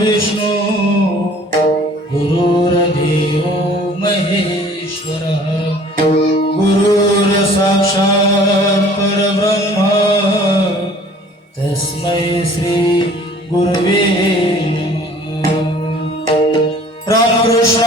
विष्णु गुरुर्देवो महेश्वरः गुरुर्साक्षात् परब्रह्म तस्मै श्री गुरवे नमः। रामकृष्ण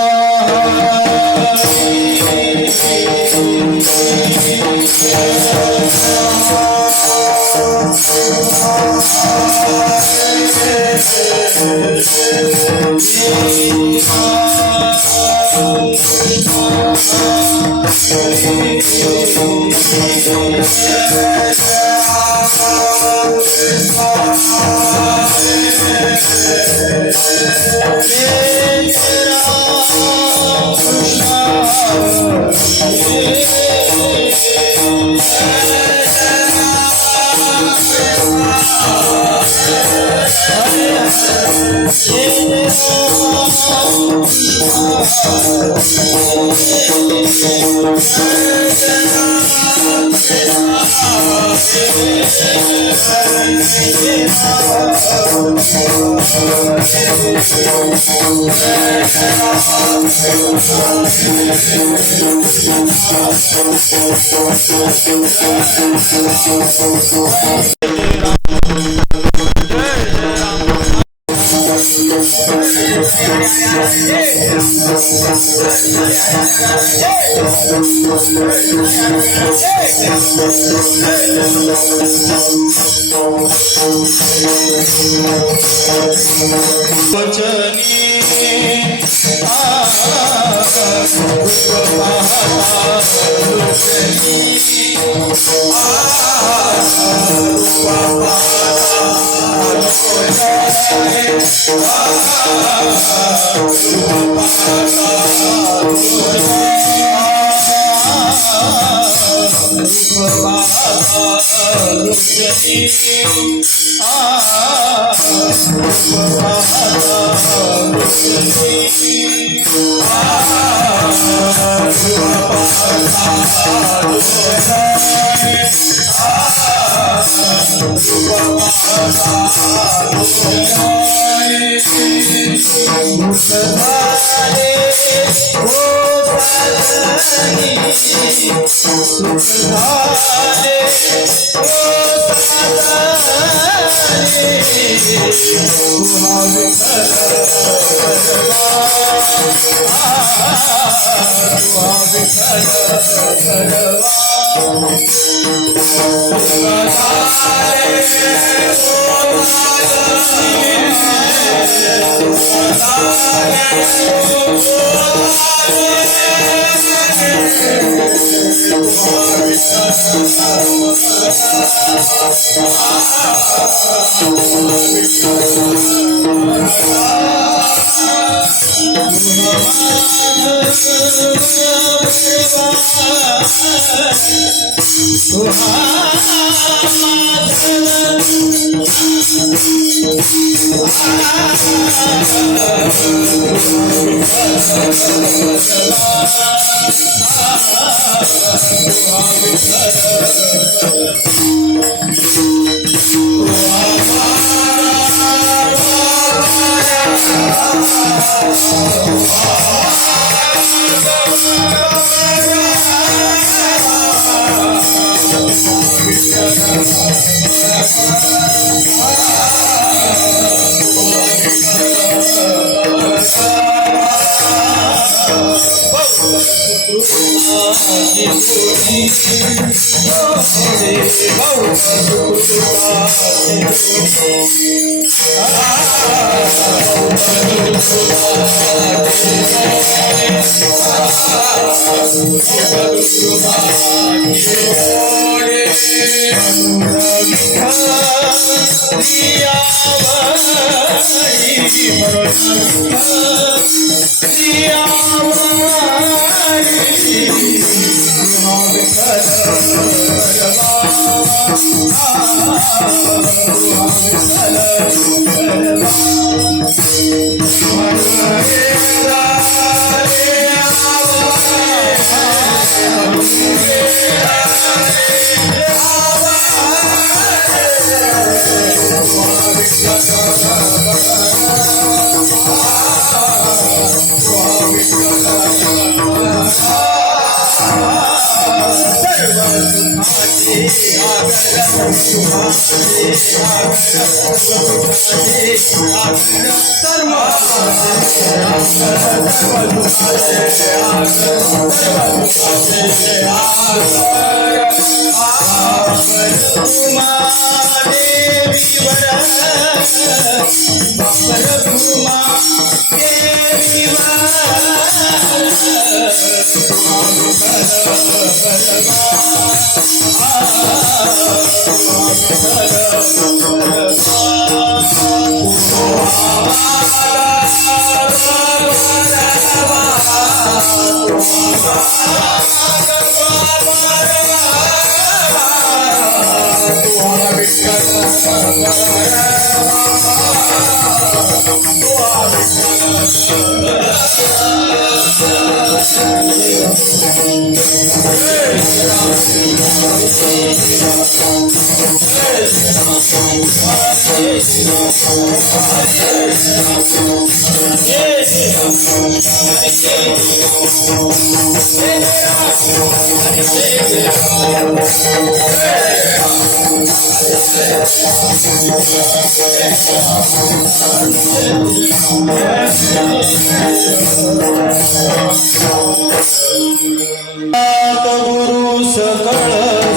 गुरु सकळ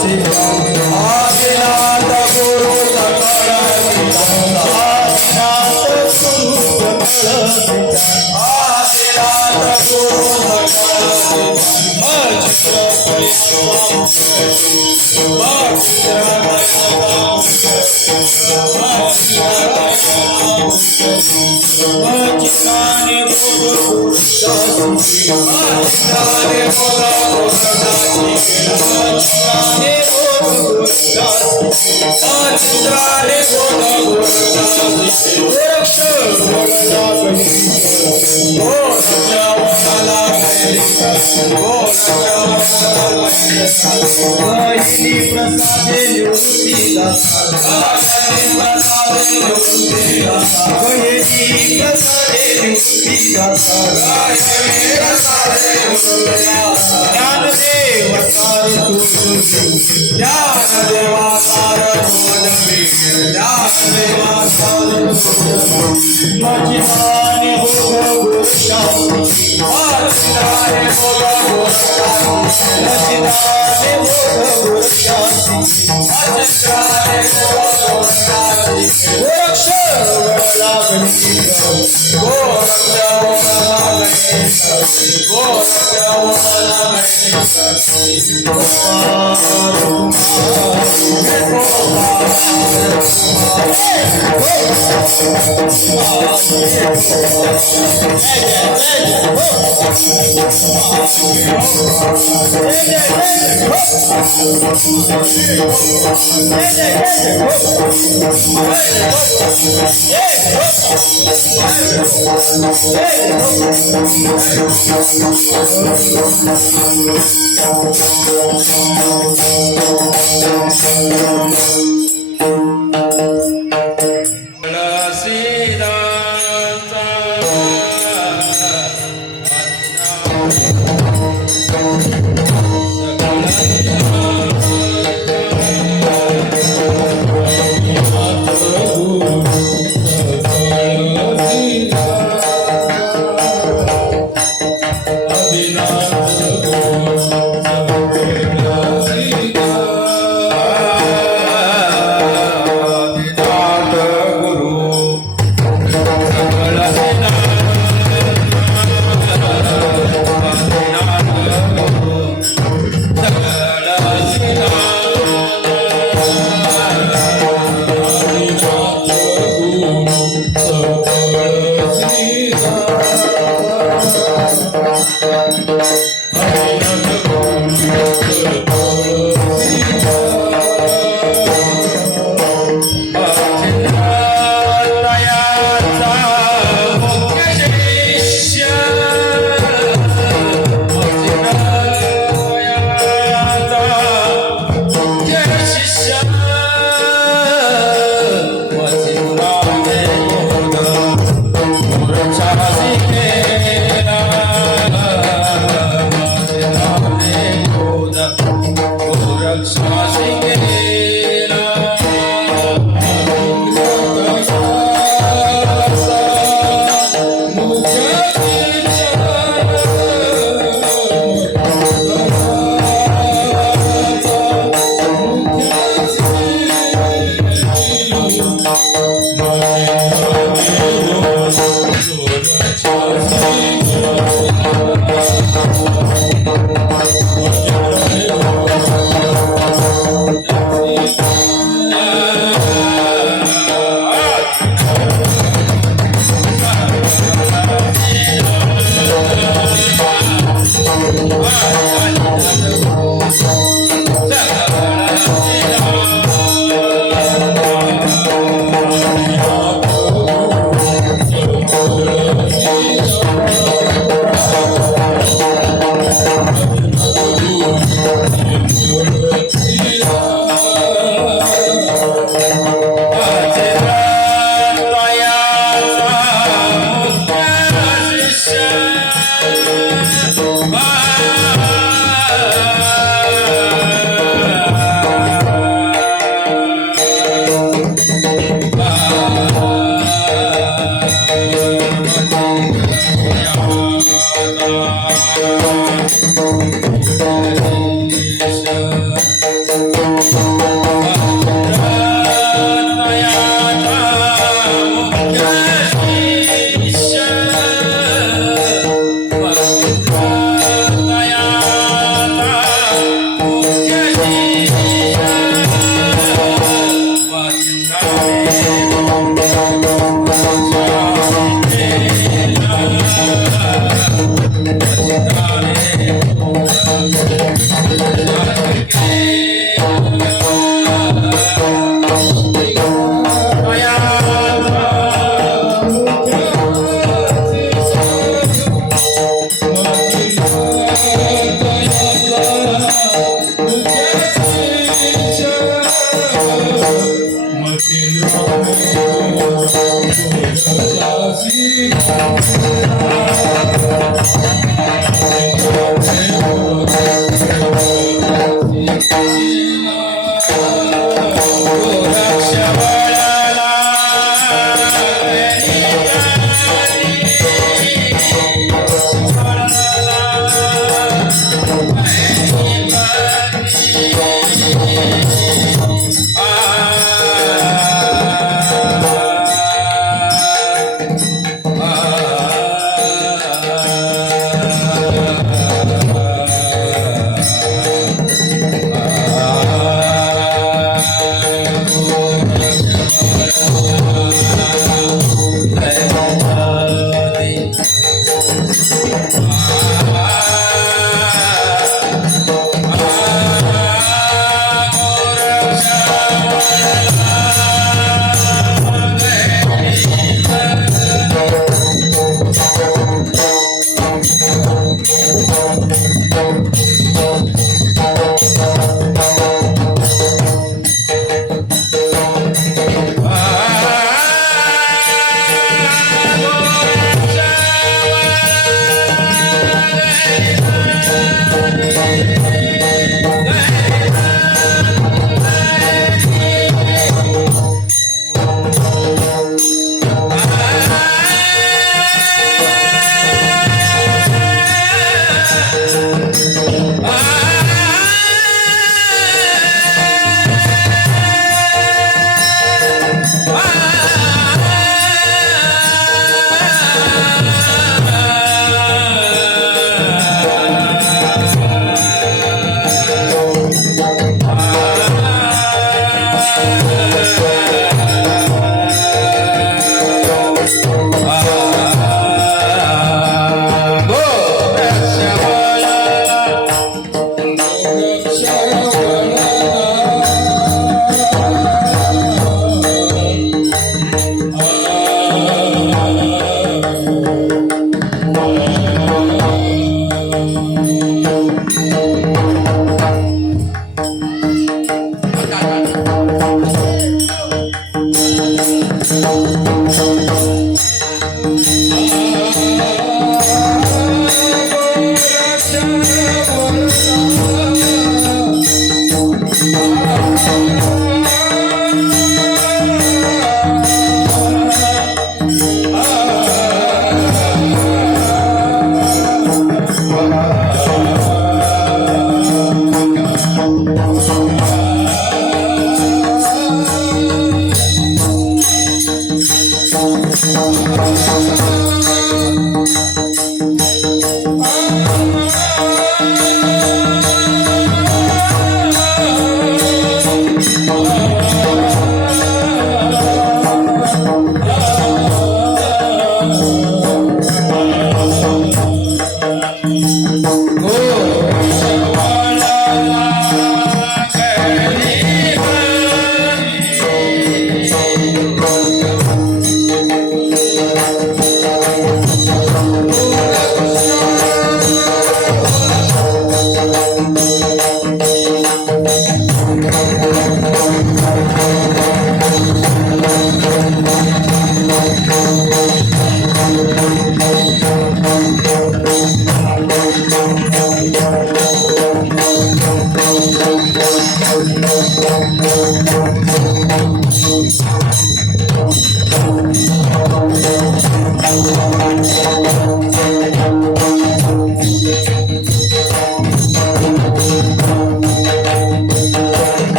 सिद्धांत आदिनाथ गुरु सकळ सिद्धांत आदिनाथ गुरु सकळ सिद्धांत आदिनाथ गुरु सकळ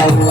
Oh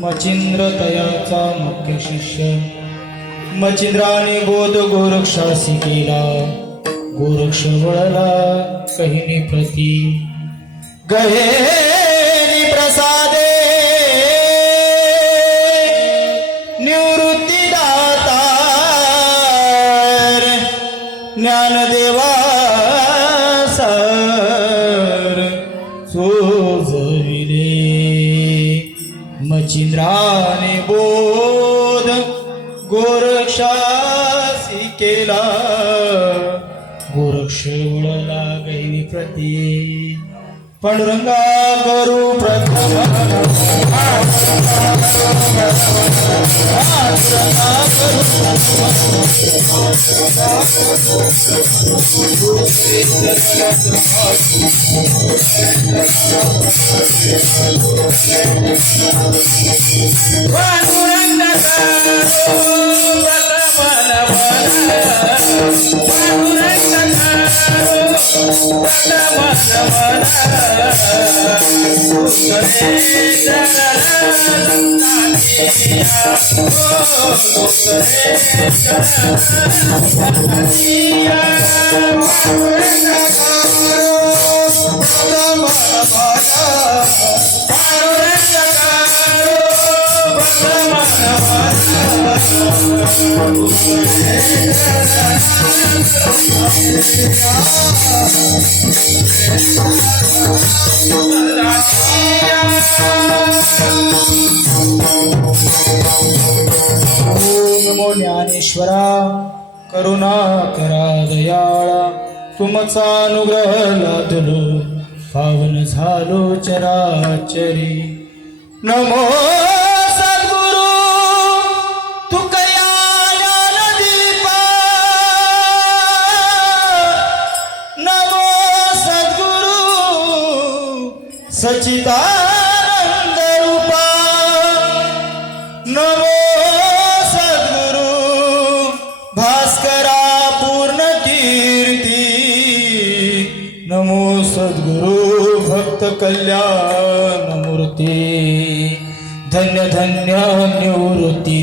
मचिंद्र तयाचा मुख्य शिष्य मचिंद्राने बोध गोरक्षासी केला. गोरक्ष वळला कहिनी प्रती गहेनी प्रसादे निवृत्ती दाता ज्ञानदेवा सर सोजविले. मचिंद्राने बोध गोरक्षासी केला. वळला गैरी प्रती पांडुरंगा करू प्रथम नमो ज्ञानेश्वरा करुणा करा दयाळा तुमचा अनुग्रह लादलो पावन झालो चराचरी नमो सद्गुरु तुकया ज्ञानदीपा नमो सद्गुरु सच्चिदानंद रूपा नमो भास्करा पूर्ण कीर्ती नमो सद्गुरु भक्त कल्याण मूर्ती धन्य धन्य निवृत्ती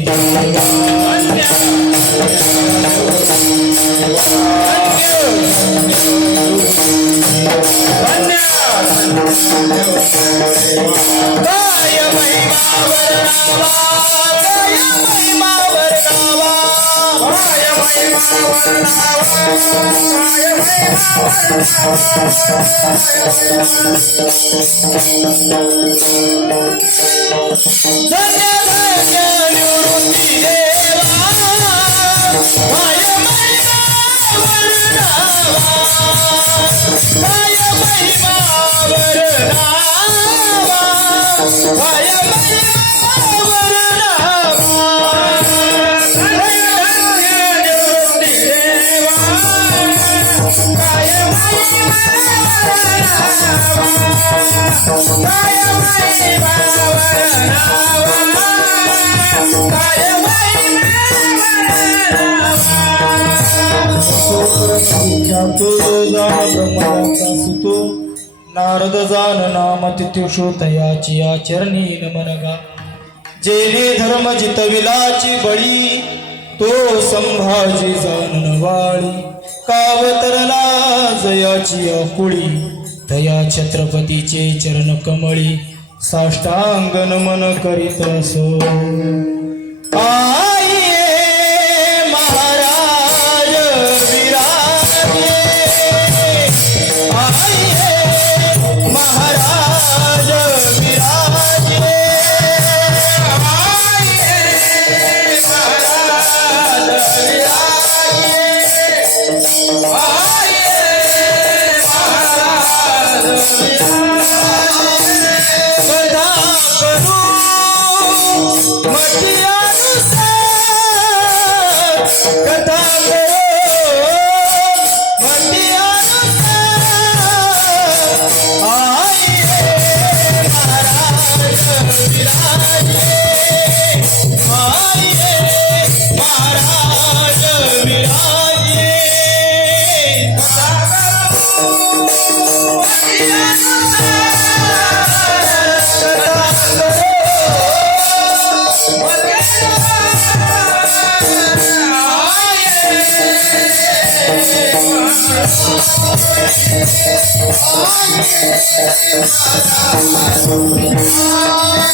नारद जान नाम तिथुषो तयाची आचरणी नमनगा जेने धर्म जितविलाची बळी तो संभाजी जान वाळी कावतरला जयाची आकुळी तया छत्रपतीचे चरण कमळी साष्टांग नमन करीत असो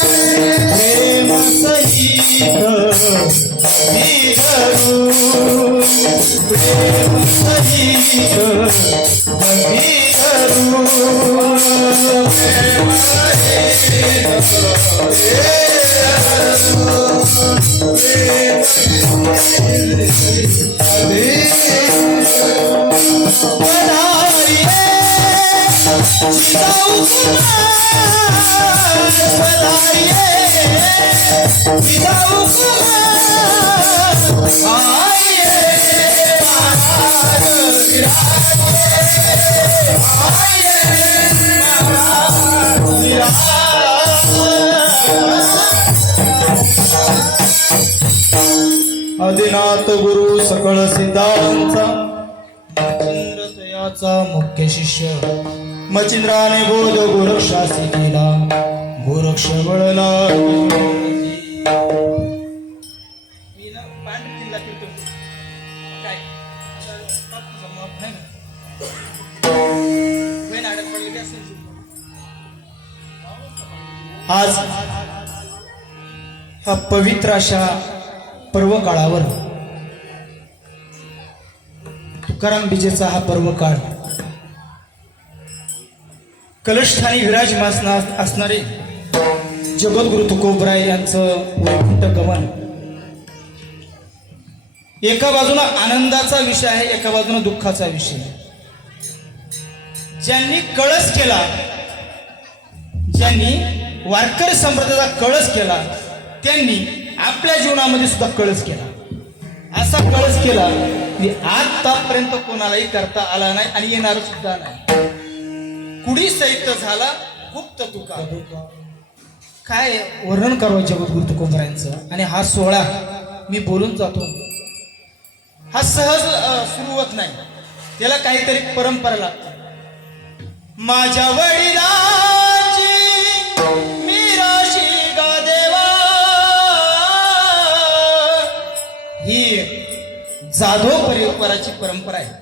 प्रेम सहित प्रेम सहित भगीरथू आदिनाथ गुरु सकळ सिद्धांचा मचिंद्र तयाचा मुख्य शिष्य मचिंद्राने बोध गोरक्षासी केला गोरक्ष बळला आज हा पवित्र अशा पर्व काळावर तुकाराम बीजेचा हा पर्व काळ कलशस्थानी विराजमान असणारे जगद्गुरु तुकोबराय यांचं वैकुंठ गमन एका बाजूला आनंदाचा विषय आहे, एका बाजूला दुःखाचा विषय. ज्यांनी कळस केला, ज्यांनी वारकरी संप्रदायाचा कळस केला, त्यांनी आपल्या जीवनामध्ये सुद्धा कळस केला. असा कळस केला की आतापर्यंत कोणालाही करता आला नाही आणि येणार सुद्धा नाही. कुडी सहित झाला गुप्त तुका. काय वर्णन करावं जगद्गुरु तुकोबरायांचं. आणि हा सोहळा मी बोलून जातो, हा सहज सुरू होत नाही, त्याला काहीतरी परंपरा लागते. माझ्या वडिलांची मीराशी गा देवा, ही जाधव परिवाराची परंपरा आहे.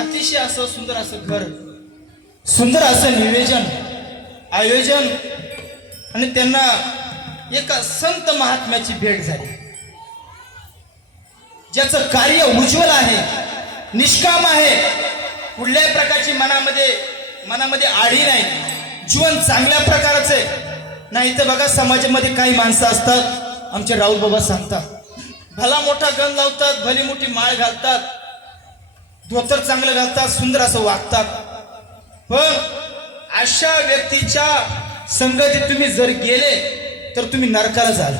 अतिशय असं सुंदर असं घर, सुंदर असं निवेदन आयोजन, आणि त्यांना एका संत महात्म्याची भेट झाली, ज्याचं कार्य उज्ज्वल आहे, निष्काम आहे, कुठल्याही प्रकारची मनामध्ये आडी नाही, जीवन चांगल्या प्रकारचं आहे. नाही तर बघा समाजामध्ये काही माणसं असतात, आमचे राऊत बाबा सांगतात, भला मोठा गण लावतात, भली मोठी माळ घालतात, धोतर चांगलं घालतात, सुंदर असं वागतात, पण अशा व्यक्तीच्या संगतीत तुम्ही जर गेले तर तुम्ही नरकाला जाल.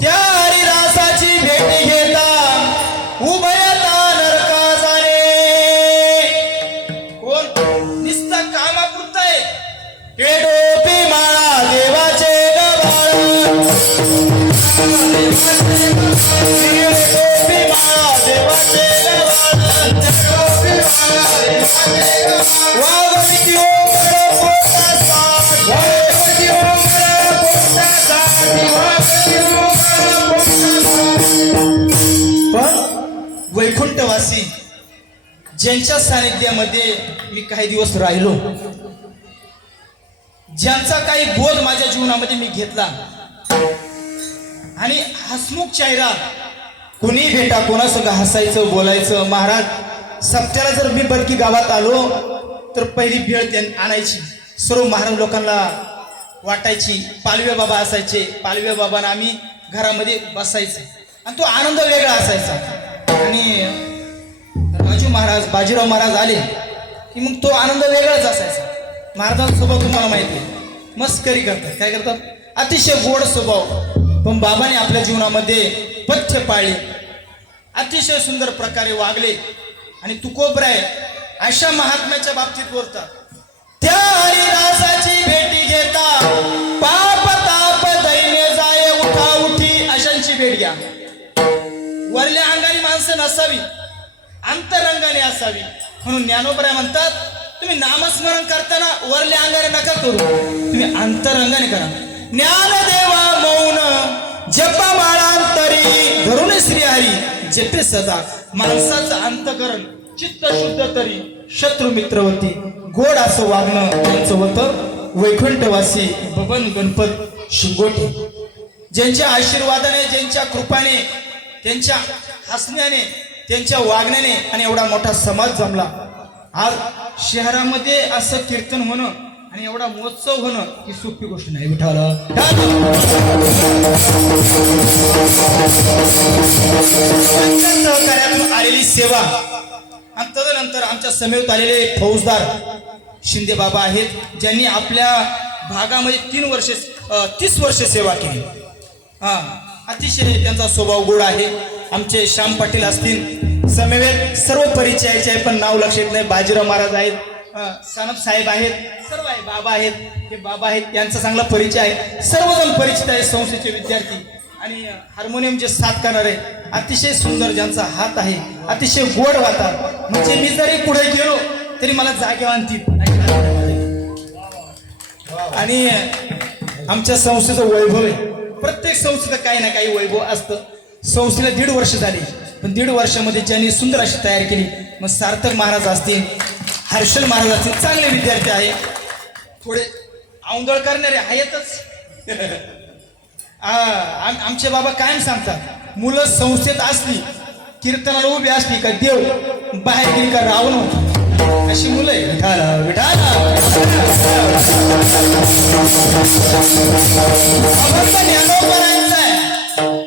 त्या हरिदासाची भेट घेता उभयता नरका जाणे. कोण निस्ता कामापुरता आहे. हे डोपी माळा देवाचे गबाळ, डोपी माळा देवाचे गबाळ, वाघवती वैकुंठवासी ज्यांच्या सानिध्यामध्ये मी काही दिवस राहिलो, ज्यांचा काही बोध माझ्या जीवनामध्ये मी घेतला, आणि हसमुख चेहरा, कोणी भेटा कोणासंग हसायचं बोलायचं. महाराज सप्त्याला जर मी बडकी गावात आलो तर पहिली भेळ त्यांनी आणायची, सर्व महाराज लोकांना वाटायची. पालवे बाबा असायचे, पालवे बाबांना आम्ही घरामध्ये बसायचे आणि तो आनंद वेगळा असायचा. आणि राजू महाराज बाजीराव महाराज आले की मग तो आनंद वेगळाच असायचा. महाराजांचा स्वभाव तुम्हाला माहिती आहे, मस्करी करतात, काय करतात, अतिशय गोड स्वभाव. पण बाबाने आपल्या जीवनामध्ये पथ्य पाळले, अतिशय सुंदर प्रकारे वागले. आणि तुकोबराय अशा महात्म्याच्या बाबतीत बोलतात, त्या हरिदासाची भेटी घेता पाप ताप दैन्य जाय उठा उठी. अशांची भेट घ्या. वरल्या अंगाने माणसं नसावी, अंतरंगाने असावी. म्हणून ज्ञानोबराय म्हणतात, तुम्ही नामस्मरण करताना वरल्या अंगाने नका करू, तुम्ही अंतरंगाने करा. ज्ञानदेवा मौन जपा बाळांतरी धरून श्रीहरी जपे सदा. माणसाचं अंतकरण चित्त शुद्ध तरी शत्रू मित्रवती. गोड असं वागणं त्यांचं होतं. वैकुंठवासी बबन गणपत शिंगोटे, ज्यांच्या आशीर्वादाने, ज्यांच्या कृपाने, त्यांच्या हसण्याने, त्यांच्या वागण्याने आणि एवढा मोठा समाज जमला. आज शहरामध्ये असं कीर्तन होणं आणि एवढा महोत्सव होणं ही सोपी गोष्ट नाही. विठाला सहकार्यातून आलेली सेवा आणि तदनंतर त्यानंतर आमच्या समेत आलेले फौजदार शिंदे बाबा आहेत, ज्यांनी आपल्या भागामध्ये 30 वर्ष सेवा केली. हा, अतिशय त्यांचा स्वभाव गोड आहे. आमचे श्याम पाटील असतील, समेत सर्व परिचयाचे आहे पण नाव लक्षात नाही. बाजीराव महाराज आहेत, सानप साहेब आहेत, सर्व आहे, बाबा आहेत, हे बाबा आहेत, यांचा चांगला परिचय आहे. सर्वजण परिचित आहे, संस्थेचे विद्यार्थी. आणि हार्मोनियम जे साथ करणार आहे, अतिशय सुंदर ज्यांचा हात आहे, अतिशय गोड वाटतात. म्हणजे मी जरी पुढे गेलो तरी मला जागे आणतील. आणि आमच्या संस्थेचं वैभव आहे. प्रत्येक संस्थेचं काही ना काही वैभव असतं. संस्थेला 1.5 वर्ष झाली, पण 1.5 वर्षामध्ये ज्यांनी सुंदर अशी तयारी केली, मग सार्थक महाराज असतील, हर्षल महाराज असतील, चांगले विद्यार्थी आहे. थोडे आंदोळ करणारे आहेतच. आमचे बाबा कायम सांगतात, मुलं संस्थेत असली, कीर्तनाला उभी असली का देव, बाहेर गेली का रावण होती. अशी मुलं आहे. विठाला विठाला ज्ञानोबरांचं आहे.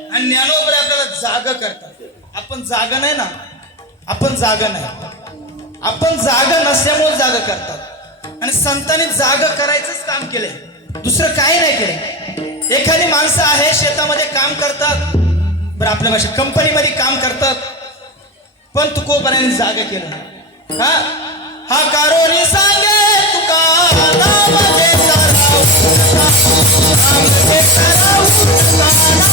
आणि ज्ञानोबर आपल्याला जाग करतात. आपण जाग नाही ना, आपण जाग नाही, आपण जाग नसल्यामुळे जाग करतात. आणि संतांनी जाग करायचंच काम केलंय, दुसरं काही नाही केलं. एखादी माणसं आहे शेतामध्ये काम करतात, बरं आपल्या भाषेत कंपनीमध्ये काम करतात, पण तुकोबरांनी जाग केलं. हा कारोनी सांगे तुका नामचे कराऊ, नामचे कराऊ, नामचे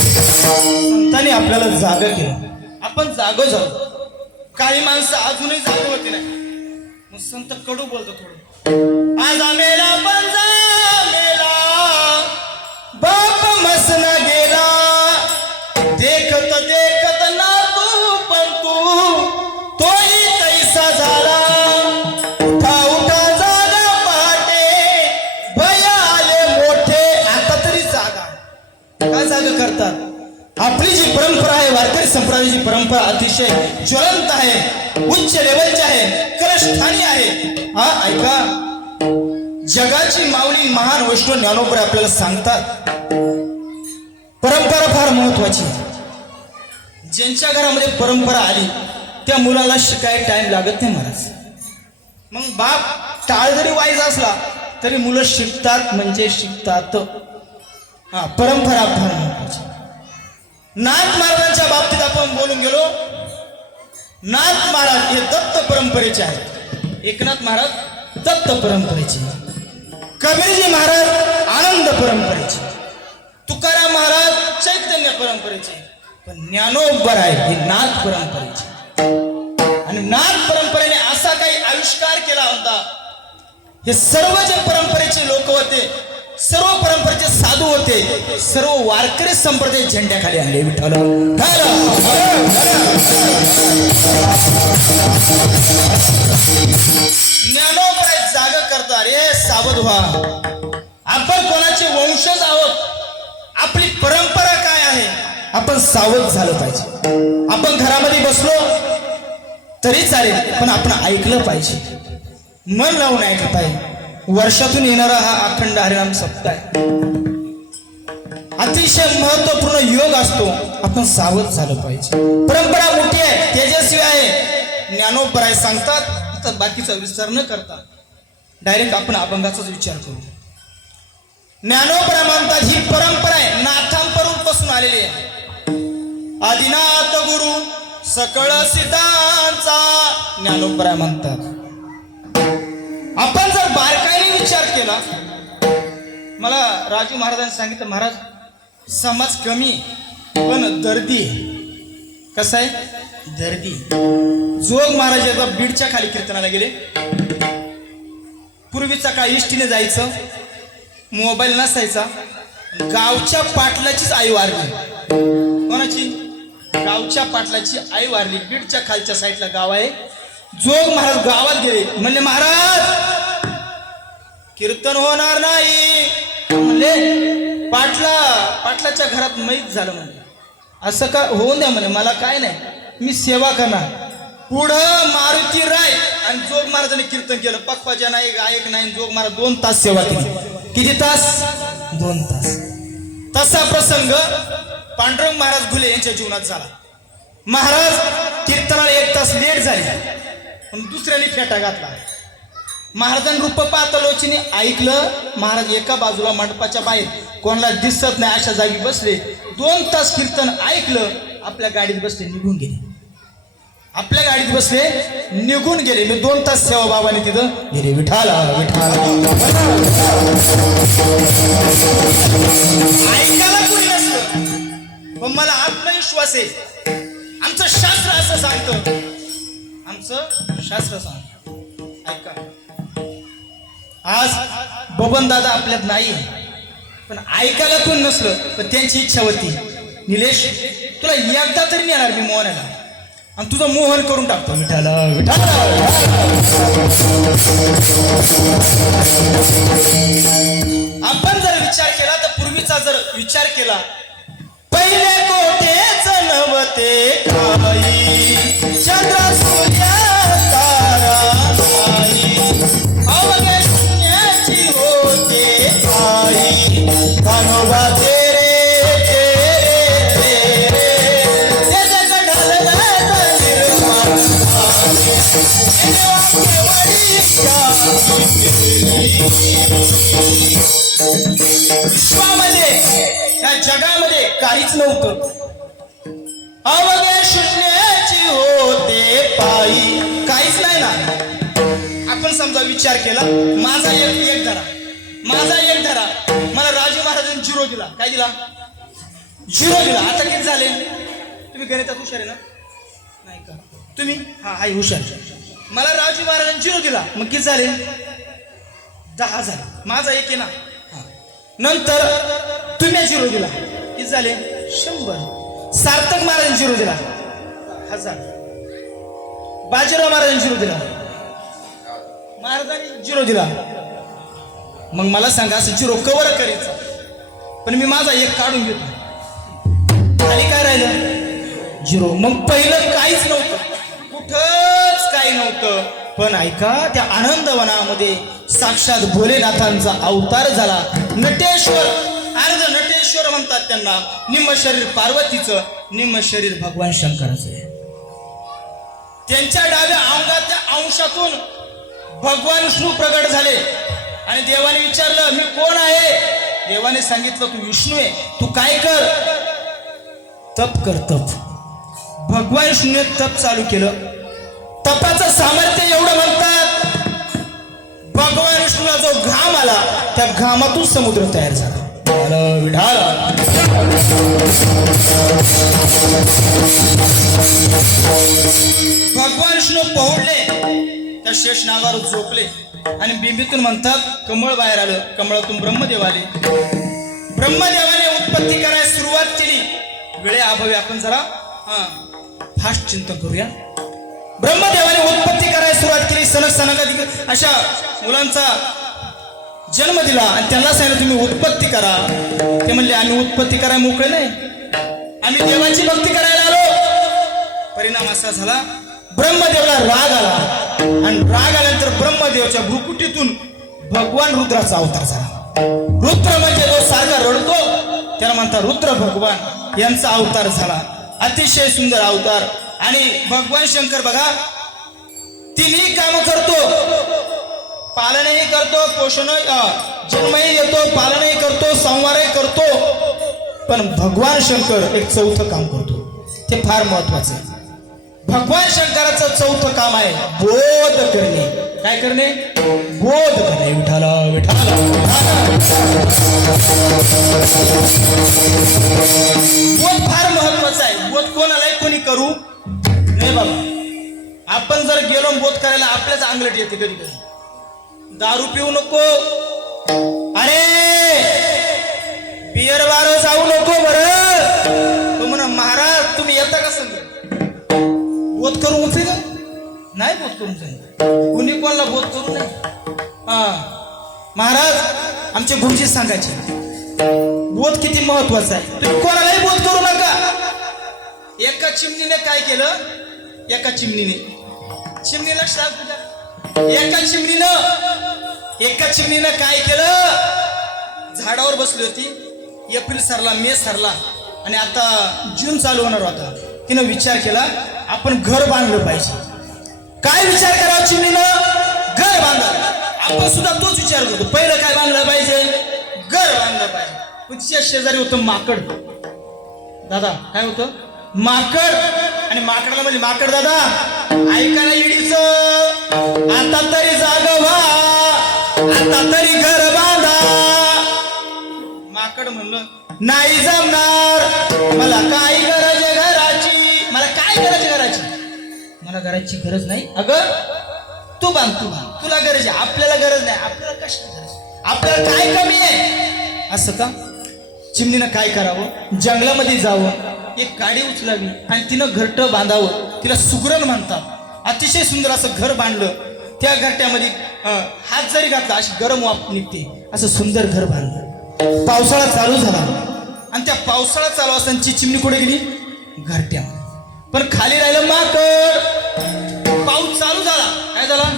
संतांनी आपल्याला जाग केलं, आपण जागो झालो. काही माणसं अजूनही जाग होती नाही. मग संत कडू बोलतो थोडं. आज आमेला पण मेला, बाप मसना गेला, देखत देखत ना तू पण तोही तैसा झाला. उठा उठा जागा पहाटे, भया आले मोठे. आता तरी जागा. काय जागा करतात? आपली जी परंपरा आहे, वारकरी संप्रदायाची परंपरा अतिशय ज्वलंत आहे, उच्च लेवलची आहे, कलस्थानी आहे. हा ऐका, जगाची माऊली महान वैष्णव ज्ञानोबर आपल्याला सांगतात, परंपरा फार महत्वाची आहे. ज्यांच्या घरामध्ये परंपरा आली त्या मुलाला शिकायला टाइम लागत नाही महाराज. मग बाप टाळ जरी वाईज असला तरी मुलं शिकतात म्हणजे शिकतात. परंपरा फार महत्वाची. नाथ महाराजांच्या बाबतीत आपण बोलून गेलो. नाथ महाराज हे दत्त परंपरेचे आहेत. एकनाथ महाराज दत्त परंपरेचे, कबीरजी महाराज आनंद परंपरेचे, तुकाराम महाराज चैतन्य परंपरेचे, पण ज्ञानोबर आहे हे नाथ परंपरेचे. आणि नाथ परंपरेने असा काही आविष्कार केला होता. हे सर्व जे परंपरेचे लोक होते, सर्व परंपरेचे साधू होते, सर्व वारकरी संप्रदाय झेंड्याखाली आले. विठ्ठल ज्ञानोबर जागा करतात. रे सावध व्हा, आपण कोणाचे वंशज आहोत, आपली परंपरा काय आहे, आपण सावध झालं पाहिजे. आपण घरामध्ये बसलो तरी चालेल, पण आपण ऐकलं पाहिजे, मन लावून ऐकलं पाहिजे. वर्षातून येणारा हा अखंड हरिनाम सप्ताह आहे, अतिशय महत्वपूर्ण योग असतो. आपण सावध झालं पाहिजे. परंपरा मोठी आहे, तेजस्वी आहे, ज्ञानोबर आहे सांगतात. आता बाकीचा विस्तार न करता डायरेक्ट आपण अभंगाचाच विचार करू. ज्ञानोबर म्हणतात ही परंपरा आहे, नाथांपासून आलेली आहे. आदिनाथ गुरु सकळ सिद्धांचा ज्ञानोबर म्हणतात. आपण जर बारकाईने विचार केला, मला राजू महाराजांनी सांगितलं, महाराज समाज कमी पण दर्दी. कसं आहे दर्दी? जोग महाराज एकदा बीडच्या खाली कीर्तनाला गेले. पूर्वीचा काळ इष्टीने जायचं, मोबाईल नसायचा. गावच्या पाटलाचीच आई वारली. कोणाची? गावच्या पाटलाची आई वारली. बीडच्या खालच्या साईडला गाव आहे. जोग महाराज गावात गेले, म्हणले महाराज कीर्तन होणार नाही. म्हणले पाटलाच्या घरात मैत झालं. म्हणले असं का? होऊन द्या म्हणे, मला काय नाही, मी सेवा करणार. पुढं मारुती राय आणि जोग महाराजांनी कीर्तन केलं. पक्पाच्या नाही, गायक नाही. जोग महाराज 2 तास सेवा केली. किती तास? 2 तास. तसा प्रसंग पांडुरंग महाराज घुले यांच्या जीवनात झाला. महाराज कीर्तनाला 1 तास लेट झाली, पण दुसऱ्याने फेटा घातला. महाराजांनी रूप पातलोचीने ऐकलं. महाराज एका बाजूला मंडपाच्या बाहेर कोणाला दिसत नाही अशा जागी बसले. 2 तास कीर्तन ऐकलं. आपल्या गाडीत बसले, निघून गेले. आपल्या गाडीत बसले, निघून गेले. मी 2 तास सेवा बाबाने तिथं गेले. विठाला विठाला ऐकायला कोणी नसलं, पण मला आत्मविश्वास आहे. आमचं शास्त्र असं सांगतं, आमचं शास्त्र सांगतं. ऐका, आज बबन दादा आपल्यात नाही, पण ऐकायला कोण नसलं, पण त्यांची इच्छा होती, निलेश तुला एकदा तरी नेणार मी मोहनाला, आणि तुझं मोहन करून टाकतो. विठाला विठाला. आपण जर विचार केला तर पूर्वीचा जर विचार केला, पहिले कोठेच नव्हते काही, चंद्र सूर्य तारा नाही, अवघे शून्याची होते आई, कान्होबा तेरे विश्वामध्ये, या जगामध्ये काहीच नव्हतं. अवघे शून्याची होते पायी, काहीच नाही ना. आपण समजा विचार केला, माझा एक धरा, माझा एक धरा, मला राजू महाराजांनी 0 दिला. काय दिला? 0 दिला. आता किती झाले? तुम्ही गणितात हुशार आहे ना? नाही का तुम्ही? हा आहे हुशार. मला राजू महाराजांनी 0 दिला, मग किती झाले? 10 झाले. माझा 1 आहे ना. नंतर तुम्ही 0 दिला, किती झाले? 100. सार्थक महाराजांनी 0 दिला, 1000. बाजीराव महाराजांनी 0 दिला, महाराजांनी 0 दिला. मग मला सांगा, असं 0 कवर करायचं, पण मी माझा 1 काढून घेतो, खाली काय राहिलं? 0. मग पहिलं काहीच नव्हतं, कुठंच काही नव्हतं. पण ऐका, त्या आनंदवनामध्ये साक्षात भोलेनाथांचा अवतार झाला. नटेश्वर, अर्ध नटेश्वर म्हणतात त्यांना. निम्म शरीर पार्वतीचं, निम्म शरीर भगवान शंकराचं आहे. त्यांच्या डाव्या अंगाच्या अंशातून भगवान विष्णू प्रगट झाले आणि देवाने विचारलं, मी कोण आहे? देवाने सांगितलं तू विष्णू आहे, तू काय कर, तप कर तप. भगवान विष्णूने तप चालू केलं. तपाचं सामर्थ्य एवढं म्हणतात, भगवान विष्णूला जो घाम आला त्या घामातून समुद्र तयार झाला. विढाला भगवान विष्णू पहुडले, त्या शेष नागावर झोपले आणि बिंबीतून म्हणतात कमळ बाहेर आलं. कमळातून ब्रह्मदेव आले. ब्रह्मदेवाने उत्पत्ती करायला सुरुवात केली. वेळे अभावी आपण जरा फास्ट चिंतन करूया. ब्रह्मदेवाने उत्पत्ती करायला सुरुवात केली. सनक सनकाधिक अशा मुलांचा जन्म दिला आणि त्यांना सांगितलं तुम्ही उत्पत्ती करा. ते म्हणले आम्ही उत्पत्ती करायला मोकळे नाही, आम्ही देवाची भक्ती करायला आलो. परिणाम असा झाला, ब्रह्मदेवला राग आला आणि राग आल्यानंतर ब्रह्मदेवाच्या भ्रुकुटीतून भगवान रुद्राचा अवतार झाला. रुद्र म्हणजे जो सारखा रडतो त्याला म्हणतात रुद्र भगवान, यांचा अवतार झाला. अतिशय सुंदर अवतार. आणि भगवान शंकर बघा तिन्ही काम करतो, पालनही करतो, पोषण जन्मही देतो, पालनही करतो, संहारही करतो. पण भगवान शंकर एक चौथं काम करतो, ते फार महत्वाचं आहे. भगवान शंकराचं चौथं काम आहे बोध करणे. काय करणे? बोध करणे. विठाला विठाला बोध फार महत्वाचा आहे. बोध कोणालाही कोणी करू नाही बाबा. आपण जर गेलो बोध करायला आपल्याच अंगलट येते कधी कधी. दारू पिऊ नको, अरे बियर बार जाऊ नको बरं. तो म्हणा महाराज तुम्ही येता का संग? बोध करून उपयोग नाही. बोध करून सांग कुणी कोणाला बोध करू नाही. महाराज आमचे गुरुजी सांगायचे बोध किती महत्वाचा आहे. तुम्ही कोणालाही बोध करू नका. एका चिमणीने काय केलं, एका चिमणीला श्राप दिला. एका चिमणीनं काय केलं, झाडावर बसली होती. एप्रिल सरला, मे सरला आणि आता जून चालू होणार होता. तिनं विचार केला आपण घर बांधलं पाहिजे. काय विचार करावा चिमणीनं? घर बांधावं. आपण सुद्धा तोच विचार करतो. पहिलं काय बांधलं पाहिजे? घर बांधलं पाहिजे. पण तिच्या शेजारी होतं माकड. दादा काय होतं? माकड. आणि माकडाला म्हणजे माकड दादा ऐका ना इडीच, आता तरी जाग व्हा, आता तरी घर बांधा. माकड म्हणलं नाही जमणार, मला काय गरज आहे घराची, मला काय गरज आहे घराची, मला घराची गरज नाही. अगं तू बांध, तुला गरज आहे, आपल्याला गरज नाही. आपल्याला कशाला गरज, आपल्याला काय कमी आहे? असं का? चिमणीनं काय करावं, जंगलामध्ये जावं, एक गाडी उचलावी आणि तिनं घरटं बांधावं. तिला सुगरण म्हणतात. अतिशय सुंदर असं घर बांधलं. त्या घरट्यामध्ये हात जरी घातला अशी गरम वाफ निघते. असं सुंदर घर बांधलं. पावसाळा चालू झाला आणि त्या पावसाळा चालू असताना चिमणी कुठे गेली? घरट्यामध्ये. पण खाली राहिलं माकड. पाऊस चालू झाला. काय झाला?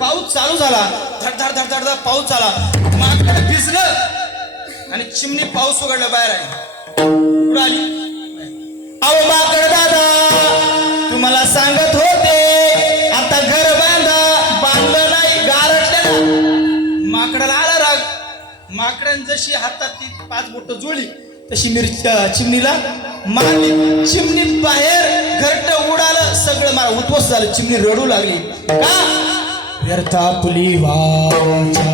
पाऊस चालू झाला. धड धड धड धड पाऊस झाला. माकड भिजलं आणि चिमणी पाऊस उघडला बाहेर आहे. कुठं आली? अहो माकड दादा तुम्हाला सांगत होते आता घर बांधा, बांधलं नाही, गारटलं. माकडाला आला राग. माकडाने जशी हातात ती 5 बोटं जोडली तशी चिमणीला मारली. चिमणी बाहेर, घरट उडालं, सगळं मला उद्ध्वस्त झालं. चिमणी रडू लागली. का? व्यर्थ आपली वाचा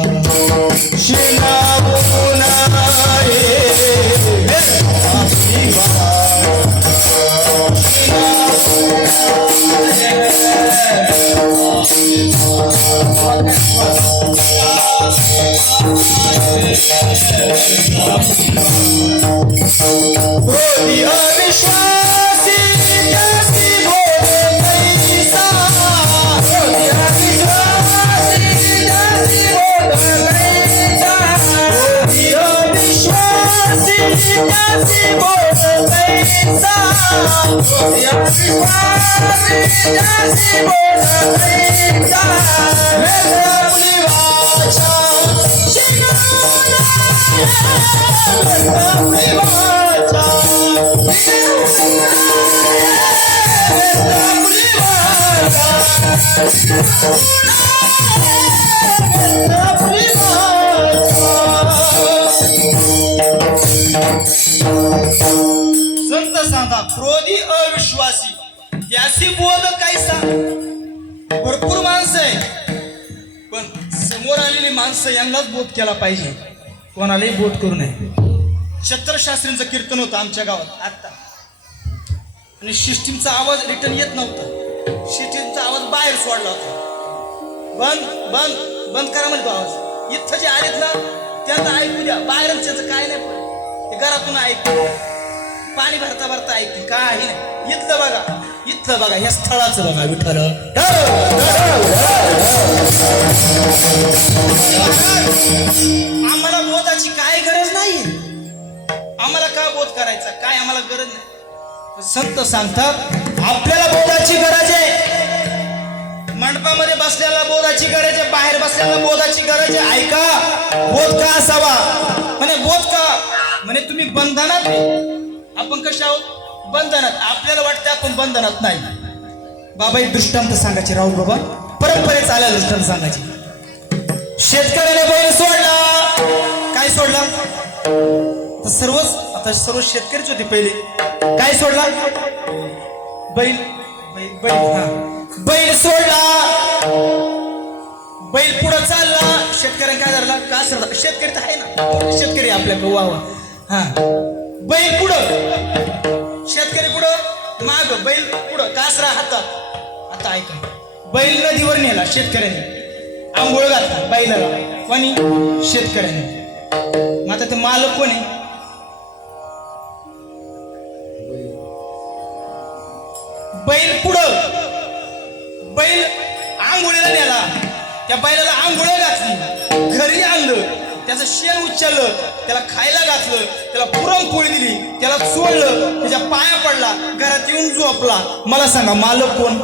क्रोधी अविश्वासी त्यासी बोध कैसा. भरपूर माणसं आहे पण समोर आलेली माणसं यांनाच बोध केला पाहिजे, कोणालाही बोध करू नये. छत्रशास्त्रींचं कीर्तन होतं आमच्या गावात आता, आणि सिस्टीमचा आवाज रिटर्न येत नव्हता. सिस्टीमचा आवाज बाहेर सोडला होता. बंद बंद बंद करा म्हणजे तो आवाज. इथं जे आलेत ना त्यांना ऐकू द्या, बाहेरच त्याचं काय नाही पडत, ते घरातून ऐकू, पाणी भरता भरता ऐकतील, काही नाही. इथलं बघा, इथलं बघा, ह्या स्थळाचं बघा विठ्ठल. आम्हाला बोधाची काय गरज नाही, आम्हाला का बोध करायचा, काय आम्हाला गरज नाही. संत सांगतात आपल्याला बोधाची गरज आहे. मंडपामध्ये बसल्याला बोधाची गरज आहे, बाहेर बसल्याला बोधाची गरज आहे. ऐका, बोध का असावा म्हणे, बोध का म्हणे तुम्ही बंधनात आहे. आपण कशा आहोत, बंधनात. आपल्याला वाटतं आपण बंधनात नाही. बाबा एक दृष्टांत सांगायचे, राहुल बाबा परंपरेत आल्या दृष्टांत सांगायचे. शेतकऱ्याने बैल सोडला, काय सोडला, तर सर्वच आता सर्व शेतकरीच होते पहिले. काय सोडला, बैल बैल बैल, हा बैल सोडला. बैल पुढं चालला, शेतकऱ्याने काय धरला, का शेतकरी तर आहे ना, शेतकरी आपल्याकडे वा वा. हा बैल पुढं, शेतकरी पुढं, माग बैल पुढं, कासरा हातात. आता ऐका, बैल नदीवर नेला शेतकऱ्याने, आंघोळ घातला बैलाला, कोणी, शेतकऱ्याने. मग आता ते मालक कोण आहे, बैल पुढं, बैल आंघोळीला नेला, त्या बैलाला आंघोळ घातली, घरी आणलं, त्याचं शेण उचललं, त्याला खायला घातलं, त्याला पुरणपोळी दिली, त्याला चोळलं, त्याच्या पाया पडला, घरात येऊन झोपला. मला सांगा मालक कोण,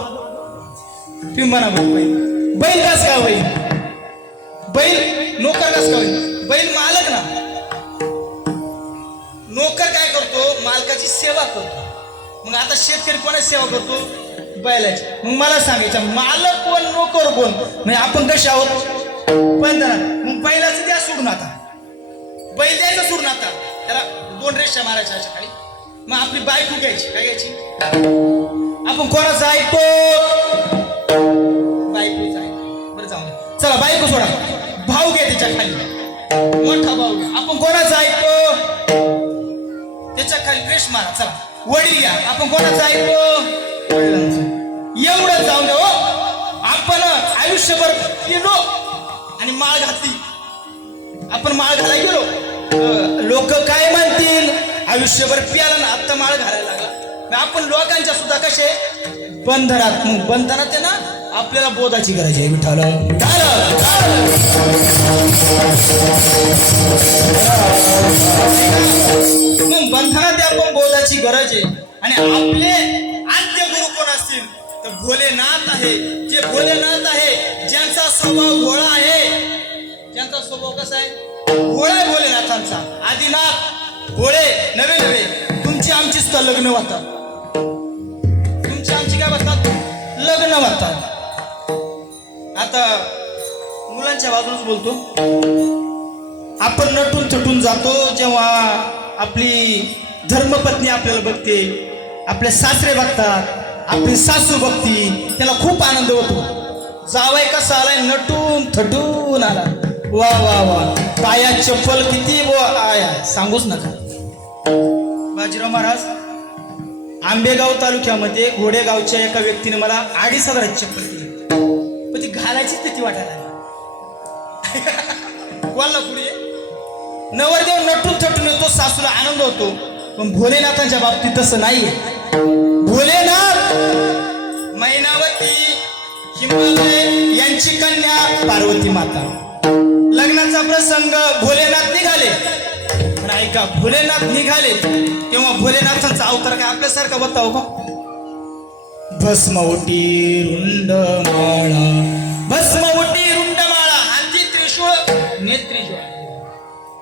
तुम्ही म्हणा बैल. बैल कस का होईल, बैल नोकर कस का होईल, बैल मालक ना. नोकर काय करतो, मालकाची सेवा करतो. मग आता शेतकरी कोणाची सेवा करतो, बैलाची. मग मला सांगायचं मालक कोण, नोकर कोण, म्हणजे आपण कसे आहोत, बंधनात. मग बैलाचं द्या सोडून, आता बैल द्यायचं सोडून, आता त्याला 2 रेषा मारायच्या अशा खाली. मग आपली बायको घ्यायची, काय घ्यायची, आपण कोणाचं ऐकतो, बायकोच ऐकतो. बरं जाऊ दे, चला बायको सोडा, भाऊ घ्या त्याच्या खाली, मोठा भाऊ घ्या, आपण कोणाचं ऐकतो, त्याच्या खाली रेष मारा. चला वडील घ्या, आपण कोणाचं ऐकतो, वडिलांचं. एवढं जाऊन द्या हो. आपण आयुष्यभर गेलो आणि माळ घातली, आपण माळ घालायला गेलो, लोक काय म्हणतील, आयुष्यभर पियाला ना, आता माळ घालायला लागला. आपण लोकांच्या सुद्धा कसे बंधनात. मग बंधनात आहे ना, आपल्याला बोधाची गरज आहे विठ्ठल. मग बंधनात आपण बोधाची गरज आहे. आणि आपले आद्य गुरु कोण असतील तर भोलेनाथ आहे. जे भोलेनाथ आहे, ज्यांचा स्वभाव भोळा आहे, ज्यांचा स्वभाव कसा आहे, भोळा आहे भोलेनाथांचा. आदिनाथ भोळे, नवे नवे तुमची आमची सुद्धा लग्न होतात, तुमची आमची काय होतात, लग्न होतात. आता मुलांच्या बाजूनच बोलतो, आपण नटून थटून जातो जेव्हा आपली धर्मपत्नी आपल्याला बघते, आपले सासरे बघतात, आपली सासू बघती, त्याला खूप आनंद होतो. जावाई कसा आलाय, नटून थटून आला, वा वा वा, पायात चप्पल किती आया सांगूच नका. बाजीराव महाराज, आंबेगाव तालुक्यामध्ये घोडेगावच्या एका व्यक्तीने मला 2,500 चप्पल दिली, पण ती घालायची किती वाटायला लागली. कोणाला पुढे नवरदेव नटून थटून येतो, सासूला आनंद होतो. पण भोलेनाथांच्या बाबतीत तसं नाहीये. भोलेनाथ मैनावती, हिमालय यांची कन्या पार्वती माता, लग्नाचा प्रसंग भोलेनाथ निघाले. पण ऐका, भोलेनाथ निघाले तेव्हा भोलेनाथांचा अवतार काय आपल्यासारखा बताव का, भस्मवटी रुंडमाळा, भस्मवटी रुंडमाळा, हाती त्रिशूळ, नेत्री ज्वाळा.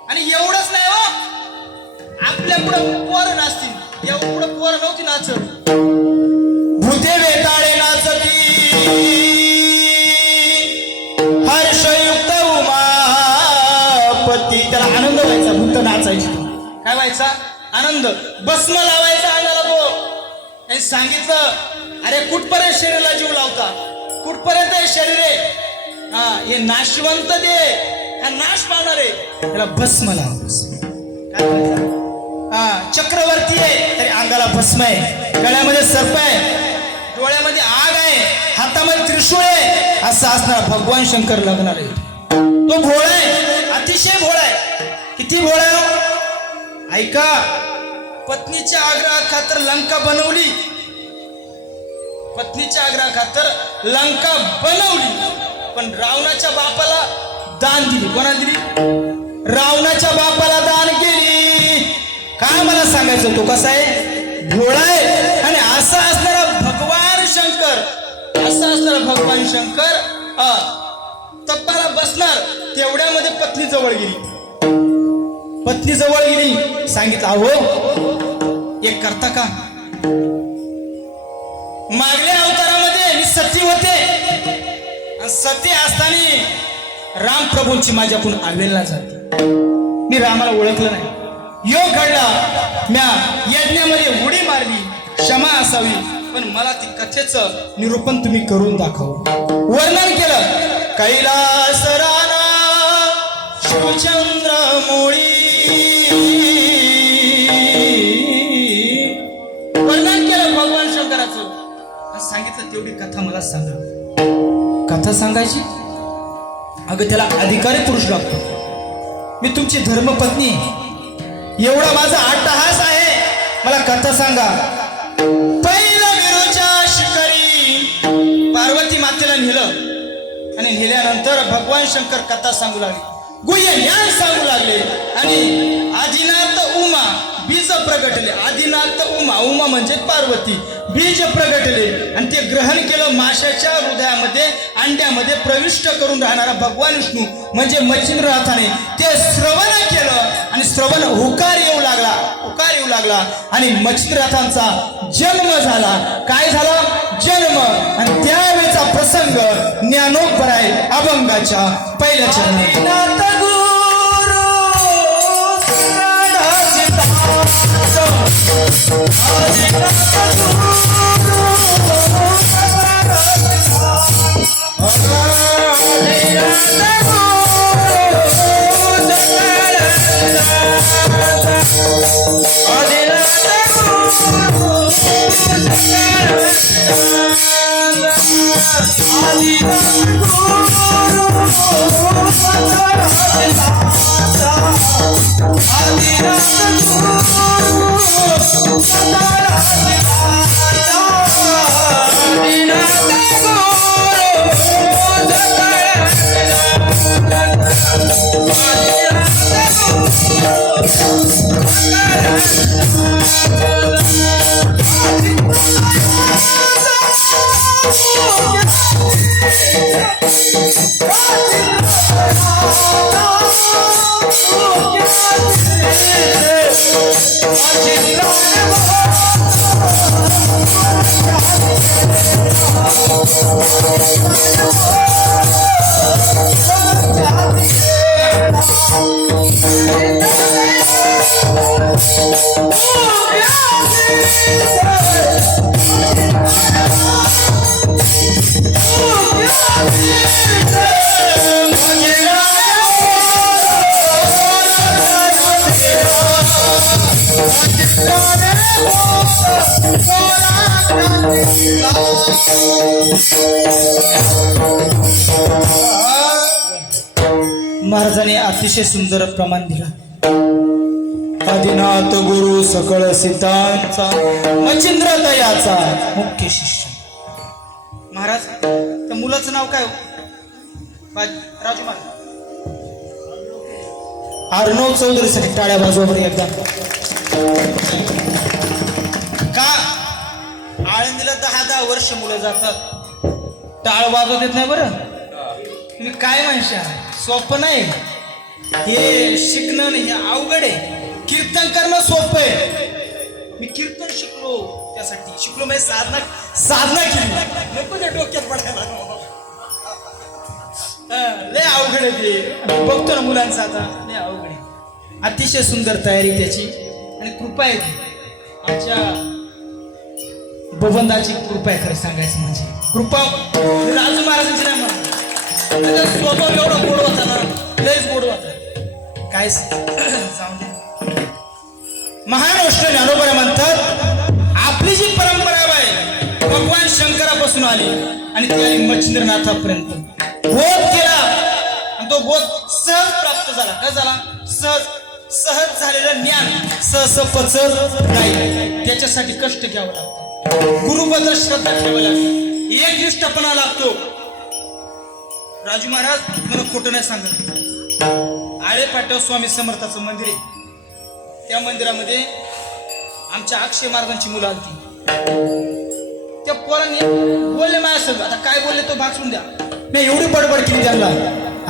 आणि एवढंच नाही हो, आपल्या पुढं पोरं नाचतील, एवढं पोरं नव्हती नाचत. भूते वेताळे नाचती, हर्षयुक्त उमापती. त्याला आनंद व्हायचा, भूत नाचायची. काय व्हायचा, आनंद. भस्म लावायचा अंगाला तो, त्यांनी सांगितलं, अरे कुठपर्यंत शरीराला जीव लावता, कुठपर्यंत हे शरीर आहे, हा हे नाशवंत दे, हा नाश पावणार आहे, त्याला भस्म लाव. काय बोलायचं? हा चक्रवर्ती आहे तरी अंगाला भस्म आहे, गळ्यामध्ये सर्प आहे, डोळ्यामध्ये आग आहे, हातामध्ये त्रिशूळ आहे, असं असणार भगवान शंकर लग्नाला येतो. तो भोळा आहे, अतिशय भोळा आहे. किती भोळा आहे? ऐका, पत्नीच्या आग्रहाखातर लंका बनवली, पत्नीच्या आग्रहाखातर लंका बनवली, पण रावणाच्या बापाला दान दिली. कोणाला दिली? रावणाच्या बापाला दान केली. काय मला सांगायचं, तो कसा आहे? भोळा आहे. आणि असा असणारा भगवान शंकर, असा असणारा भगवान शंकर तपाला बसणार, तेवढ्यामध्ये पत्नी जवळ गेली. पत्नी जवळ गेली, सांगितलं, अहो एक करता का? मागल्या अवतारामध्ये मी सती होते, आणि सती असताना राम प्रभूंची माझ्याकडून अवहेलना झाली, मी रामाला ओळखलं नाही. योग घडला, म्या यज्ञामध्ये उडी मारली, क्षमा असावी, पण मला ती कथेचं निरूपण तुम्ही करून दाखव. वर्णन केलं, कैलास राना शिवचंद्र मोळी, वर्णन केलं भगवान शंकराचं. सांगितलं तेवढी कथा मला सांगा. कथा सांगायची? अगं त्याला अधिकारी पुरुष लागतो. मी तुमची धर्मपत्नी, एवढा माझा अट्टहास आहे, मला कथा सांगा. पहिला विरोच्या शिकारी पार्वती मातेला नेलं, आणि नेल्यानंतर भगवान शंकर कथा सांगू लागले, गुह्य ज्ञान सांगू लागले, आणि आदिनाथ उमा बीज प्रगटले. आदिनाथ उमा, उमा म्हणजे पार्वती, बीज प्रगटले, आणि ते ग्रहण केलं. माशाच्या हृदयामध्ये, अंड्यामध्ये प्रविष्ट करून राहणारा भगवान विष्णू म्हणजे मच्छिंद्रनाथाने ते श्रवण केलं, आणि श्रवण हुकार येऊ लागला, हुकार येऊ लागला, आणि मच्छिंद्रनाथांचा जन्म झाला. काय झाला? जन्म. आणि त्यावेळेचा प्रसंग ज्ञानोपर आहे अभंगाच्या पहिल्या चरणात. महाराजांनी अतिशय सुंदर प्रमाण दिला. आदिनाथ गुरु सकळ सिद्धांचा मच्छिंद्र दयाचा मुख्य शिष्य. महाराज, त्या मुलाचं नाव काय? राजू महाराज. अर्णव चौधरीसाठी टाळ्या वाजवा एकदा. का आळंदीला 10-10 वर्ष मुलं जातात, टाळ वाजवत येत नाही? बरं तुम्ही काय म्हणशा, सोपं नाही हे शिकणं, हे अवघड आहे. कीर्तन करणं सोपं आहे. मी कीर्तन शिकलो, त्यासाठी शिकलो म्हणजे साधना केली, नको त्या डोक्यात पडायला. लय अवघड आहे ते, बघतो ना मुलांचं आता, लय अवघड आहे. अतिशय सुंदर तयारी त्याची, आणि कृपा आहे आमच्या बबंदाची कृपा आहे खरं सांगायचं म्हणजे. कृपा राजू महाराजांची नाही म्हणा, त्याचा स्वभाव एवढा गोड होता ना, लयच गोड होता. काय जाऊ दे. महान गोष्ट ज्ञानोबा म्हणतात आपली जी परंपरा आहे भगवान शंकरापासून आली आणि ती आली मच्छिंद्रनाथापर्यंत. बोध केला आणि तो बोध सहज प्राप्त झाला. काय झाला? सहज झालेलं ज्ञान सहज पचत नाही, त्याच्यासाठी कष्ट घ्यावं लागतं, गुरुबद्दल श्रद्धा ठेवावी लागते, एकनिष्ठपणा लागतो. राजू महाराज मला खोटं नाही सांगत, आळे पाटव स्वामी समर्थाचं मंदिर आहे, त्या मंदिरामध्ये आमच्या अक्षय महाराजांची मुलं आलती. त्या पोरांनी बोलले माझ्या सगळं, आता काय बोलले तो भाग सोडून द्या. मी एवढी बडबड केली त्यांना,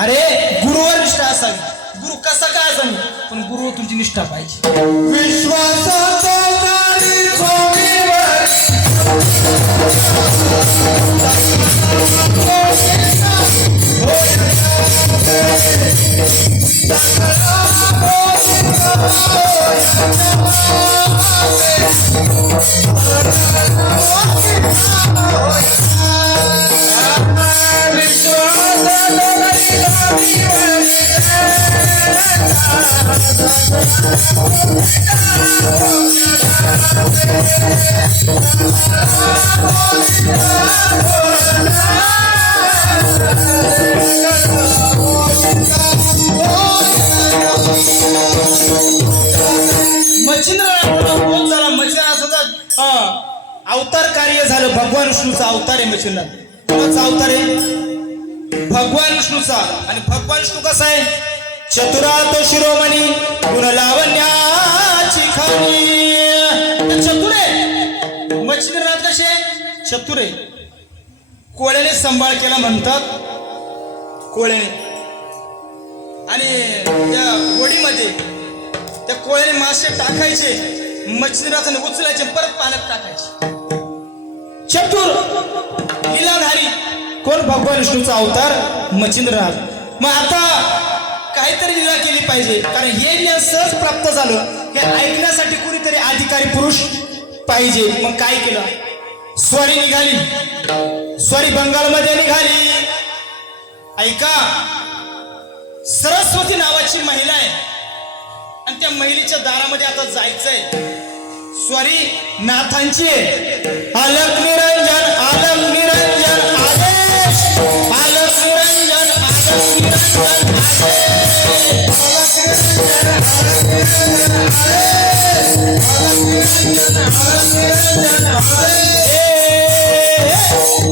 अरे गुरुवर निष्ठा असावी, गुरु कसा काय असावी, पण गुरु तुमची निष्ठा पाहिजे. विश्वासाचा अवतार कार्य झालं. भगवान विष्णूचा अवतार आहे मच्छिंद्रनाथ. कोणाचा अवतार आहे? भगवान विष्णूचा. आणि भगवान विष्णू कसा आहे? चतुरात शिरोमणी गुण लावण्याची खाणी. चतुर आहे. मच्छिंद्रनाथ कसे? चतुर आहे. कोळ्याने सांभाळ केला म्हणतात, कोळ्याने. आणि त्या वडीमध्ये त्या कोळ्याने मासे टाकायचे, मच्छिंद्रनाथाने उचलायचे, परत पाण्यात टाकायचे. चतुर लीलाधारी कोण? भगवान विष्णूचा अवतार मच्छिंद्रनाथ. मग आता काहीतरी लीला केली पाहिजे, कारण हे ज्ञान सहज प्राप्त झालं, हे ऐकण्यासाठी कुणीतरी अधिकारी पुरुष पाहिजे. मग काय केलं? स्वारी निघाली. स्वारी बंगालमध्ये निघाली. ऐका, सरस्वती नावाची महिला आहे आणि त्या महिलेच्या दारामध्ये आता जायचंय. स्वारी नाथांची आलक निरंजन, आलक निरंजन आदेश, आलक निरंजन, आलक निरंजन आलक निरंजन,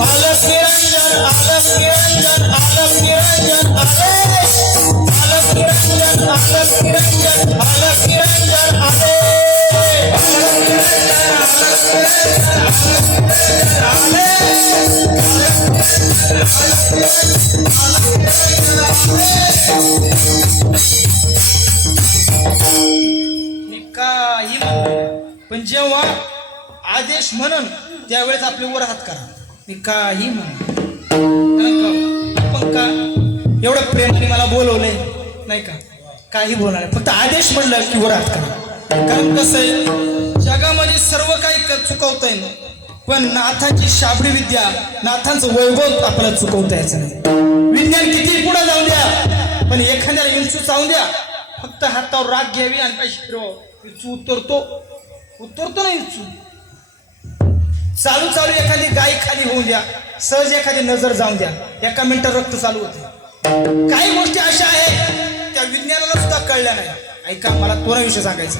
आलक निरंजन, आलक निरंजन आदेश, आलक निरंजन, आलक निरंजन, आलक निरंजन आदेश. काही पण जेव्हा आदेश म्हणून त्यावेळेस आपले वर हात करा. मी काही आपण का एवढं प्रेमाने मला बोलवलंय नाही का? काही बोलणार फक्त आदेश म्हणलं की वर हात करा. कारण कसं आहे, जगामध्ये सर्व काही चुकवता येईल, पण नाथांची शाबडी विद्या, नाथांचं वैभव आपल्याला चुकवता यायचं नाही. विज्ञान किती पुढे जाऊन द्या, पण एखाद्याला इंचू चावून द्या, फक्त हातावर राग घ्यावी आणि पैसे फिरव, इंचू उतरतो ना इंचू. चालू चालू एखादी गाय खाली होऊन द्या, सहज एखादी नजर जाऊन द्या, एका मिनिटात रक्त चालू होते. काही गोष्टी अशा आहेत त्या विज्ञानाला सुद्धा कळल्या नाही. ऐका, मला कोणाविषयी सांगायचं.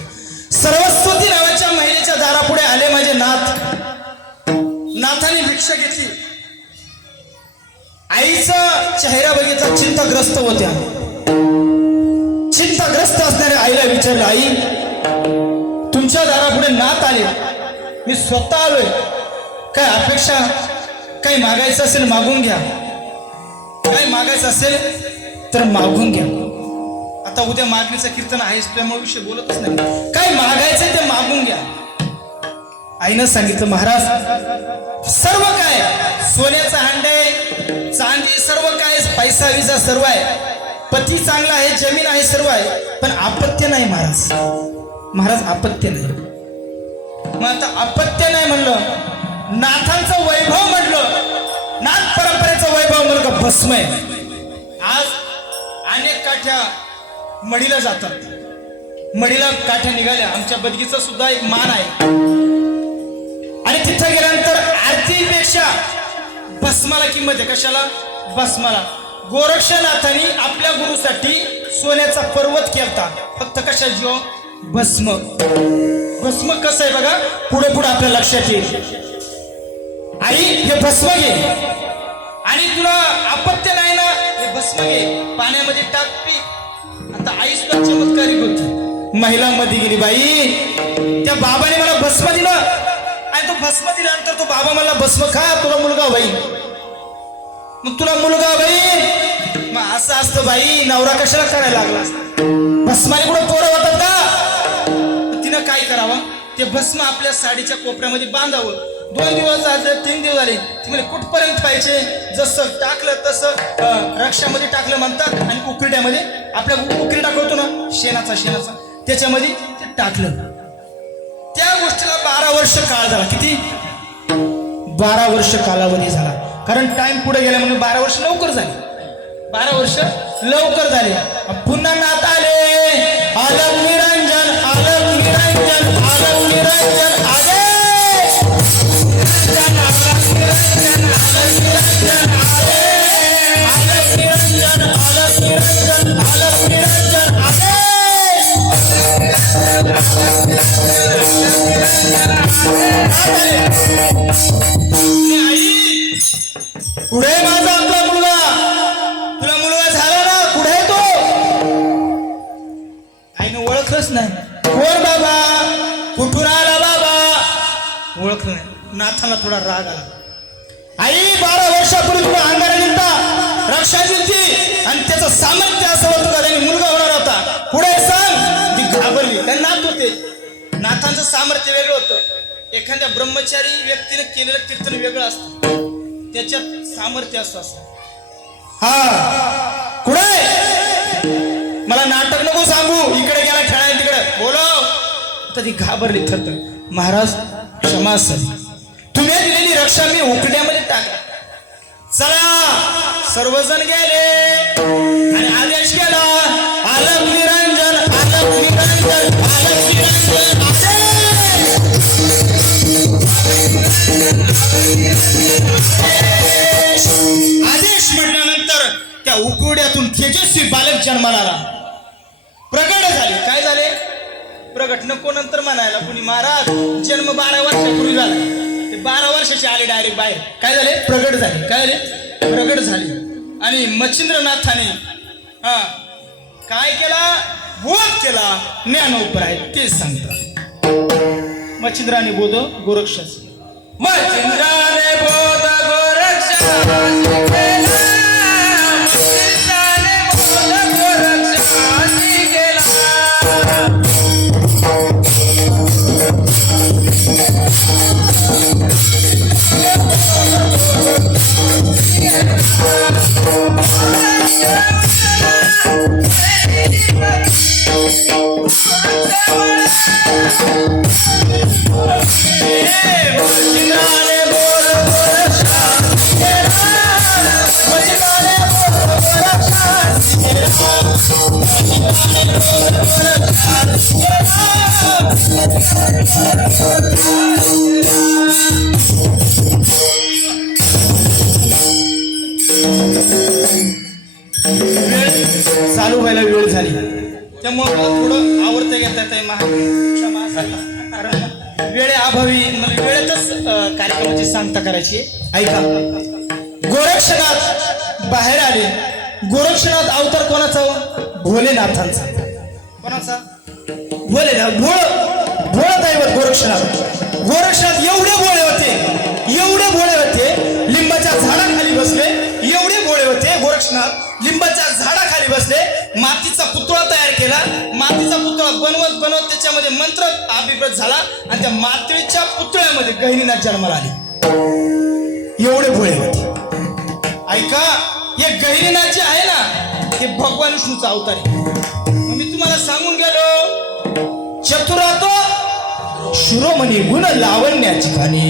सरस्वती नावाच्या महिलेच्या दारापुढे आले माझे नाथ. नाथाने भिक्षा घेतली. आईचा चेहरा बघितला, चिंताग्रस्त होत्या. चिंताग्रस्त असणाऱ्या आईला विचारलं, आई तुमच्या दारापुढे नाथ आले, मी स्वतः आलोय, काय अपेक्षा, काही मागायचं असेल मागून घ्या, काही मागायचं असेल तर मागून घ्या. आता उद्या मागणीचं कीर्तन आहेच, त्यामुळे विषय बोलतच नाही. काय मागायचं ते मागून घ्या. आईनं सांगितलं, महाराज सर्व काय, सोन्याचा हांडे, चांदी, सर्व काय, पैसा विसा सर्व आहे, पती चांगला आहे, जमीन आहे, सर्व आहे, पण अपत्य नाही महाराज. महाराज अपत्य नाही. मग आता अपत्य नाही म्हणलं, नाथांचं वैभव म्हटलं, नाथ परंपरेचं वैभव म्हणलं भस्म आहे. आज अनेक काठ्या मडीला जातात, मडीला काठ्या निघाल्या. आमच्या बदगीचा सुद्धा एक मान आहे. आणि तिथं गेल्यानंतर आरतीपेक्षा भस्माला किंमत आहे. कशाला? भस्माला. गोरक्षनाथांनी आपल्या गुरुसाठी सोन्याचा पर्वत केलता, फक्त कशा जीव? भस्म. भस्म कसं आहे बघा, पुढे पुढे आपल्या लक्षात येईल. आई हे भस्म घे, आणि तुला अपत्य नाही ना, हे भस्म घे, पाण्यामध्ये टाक पी. आता आई सुद्धा चमत्कारिक होती, महिलांमध्ये गेली. बाई त्या बाबाने मला भस्म दिलं, आणि तो भस्म दिल्यानंतर तो बाबा मला भस्म खा, तुला मुलगा होईल. मग तुला मुलगा होईल. मग असं असतं बाई, नवरा कशाला करायला लागला असता? भस्माने कुठं पोरं होतात का? तिनं काय करावं, ते भस्म आपल्या साडीच्या कोपऱ्यामध्ये बांधावं. 2 दिवस झाले, 3 दिवस झाले, ती म्हणजे कुठपर्यंत पाहिजे, जसं टाकलं तसं रक्षामध्ये टाकलं म्हणतात. आणि उकरड्यामध्ये, आपल्या उकरी टाकवतो ना शेणाचा, त्याच्यामध्ये ते टाकलं. त्या गोष्टीला 12 वर्ष काळ झाला. किती? 12 वर्ष कालावधी झाला. कारण टाइम पुढे गेला म्हणून 12 वर्ष लवकर झाले. 12 वर्ष लवकर झाले. पुन्हा नाथ आले, आलम निरंजन, आलम निरंजन, आलम निरंजन आले. पुढे माझा आपला मुलगा, तुला मुलगा झाला ना, पुढे तो. आईनं ओळखलंच नाही. कोण बाबा, कुठून आला बाबा, ओळखलं नाही. नाथाला थोडा राग आला. आई 12 वर्षापूर्वी तुला अंगारा निघता, रक्षा दिलती, आणि त्याचं सामर्थ्य असं होतं का त्यांनी मुलगा होणार होता, पुढे सांग. ती घाबरली. कारण नाथ होते, नाथांचं सामर्थ्य वेगळं होतं. एखाद्या ब्रह्मचारी व्यक्तीने केलेलं कीर्तन वेगळं असतं, त्याच्यात सामर्थ्य असतं. हा कुठे, मला नाटक नको सांगू, इकडे गेला खेळायला, तिकडे बोलव. तर ती घाबरली थरथर. महाराज क्षमा असेल, तुम्ही दिलेली रक्षा मी उकड्यामध्ये टाका. चला सर्वजण गेले, आणि आदेश केला, आलम निरंजन, आलम निरंजन, आलम निरंजन. आदेश म्हटल्यानंतर त्या उकड्यातून तेजस्वी बालक जन्माला आला, प्रगट झाले. काय झाले? प्रगट नको नंतर म्हणायला कुणी. महाराज जन्म 12 वर्षापूर्वी झाला, ते 12 वर्षाचे आले डायरेक्ट बाहेर. काय झाले? प्रगट झाले. काय झाले? प्रगट झाले. आणि मच्छिंद्रनाथाने काय केला? बोध केला. ज्ञानोपर आहे ते सांगतात. मच्छिंद्राने बोध गोरक्षास, मच्छिंद्राने बोध गोरक्षास केला. चालू व्हायला वेळ झाली, त्यामुळे थोडं आवडता घेता येत. कारण वेळेअभावी मला वेळेतच कार्यक्रमाची सांगता करायची. ऐका, गोरक्षनाथ बाहेर आले. गोरक्षनाथ अवतार कोणाचा? भोलेनाथांचा. कोणाचा? भोलेनाथ. भोळ दैवत गोरक्षनाथ. गोरक्षनाथ एवढे भोळे होते, एवढे भोळे होते, लिंबाच्या झाडाखाली बसले. एवढे भोळे होते गोरक्षनाथ, लिंबाच्या झाडाखाली बसले. मातीचा पुतळा तयार केला. मातीचा पुतळा बनवत त्याच्यामध्ये मंत्र अभिप्रेत झाला, आणि त्या मातीच्या पुतळ्यामध्ये गहिनीनाथ जन्माला आले. एवढे भोळे होते. ऐका, हे गहिनीनाथ जे आहे ना, हे भगवान विष्णूचा अवतार आहे. मी तुम्हाला सांगून गेलो, चतुरातो शिरोमणी गुण लावण्याची खाणी,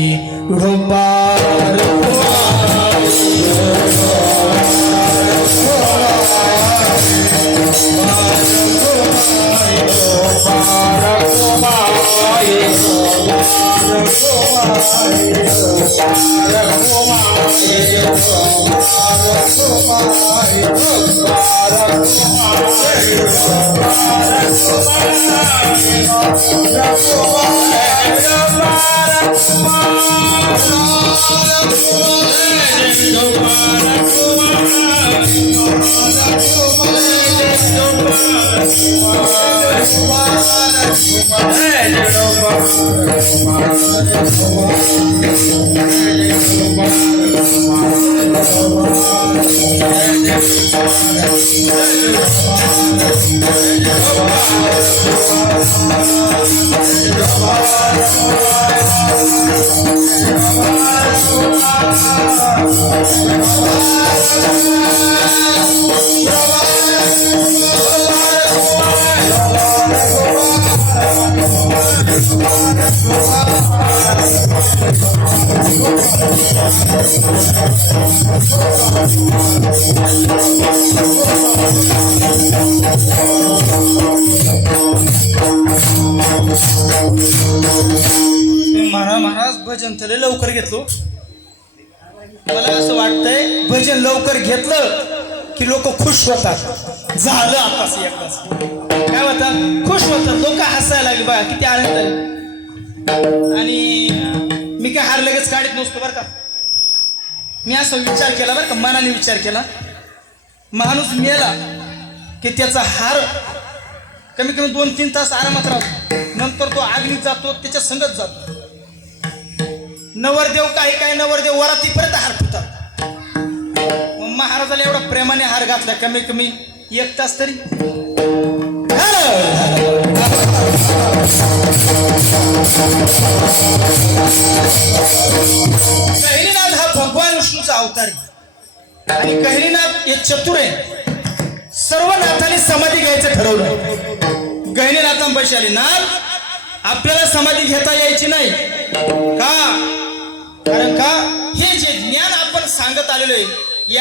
महाराज भजन तर लवकर घेतलो. मला असं वाटतंय भजन लवकर घेतलं की लोक खुश होतात. झालं आताच एकदाच काय होतात, खुश होतात लोक, हसायला लागले बघा किती आनंद आहे. आणि मी काय हार लगेच काढत नसतो बरं का. मी असा विचार केला बरं का, मनाने विचार केला. माणूस मेला की त्याचा हार कमी कमी 2-3 तास आरामात राहतो, नंतर तो अग्नीत जातो, त्याच्या संगत जातो. नवरदेव काही नवरदेव वरातीपर्यंत हार फुटतात. मग महाराजाला एवढा प्रेमाने हार घातला, कमी कमी 1 तास तरी. गहिनीनाथ हा भगवान विष्णूचा अवतार आहे आणि गहिनीनाथ हे चतुर आहे. सर्व नाथांनी समाधी घ्यायचं ठरवलं. गहिनीनाथांपाशी आले, नाथ आपल्याला समाधी घेता यायची नाही का? कारण का हे जे ज्ञान आपण सांगत आलेलो आहे,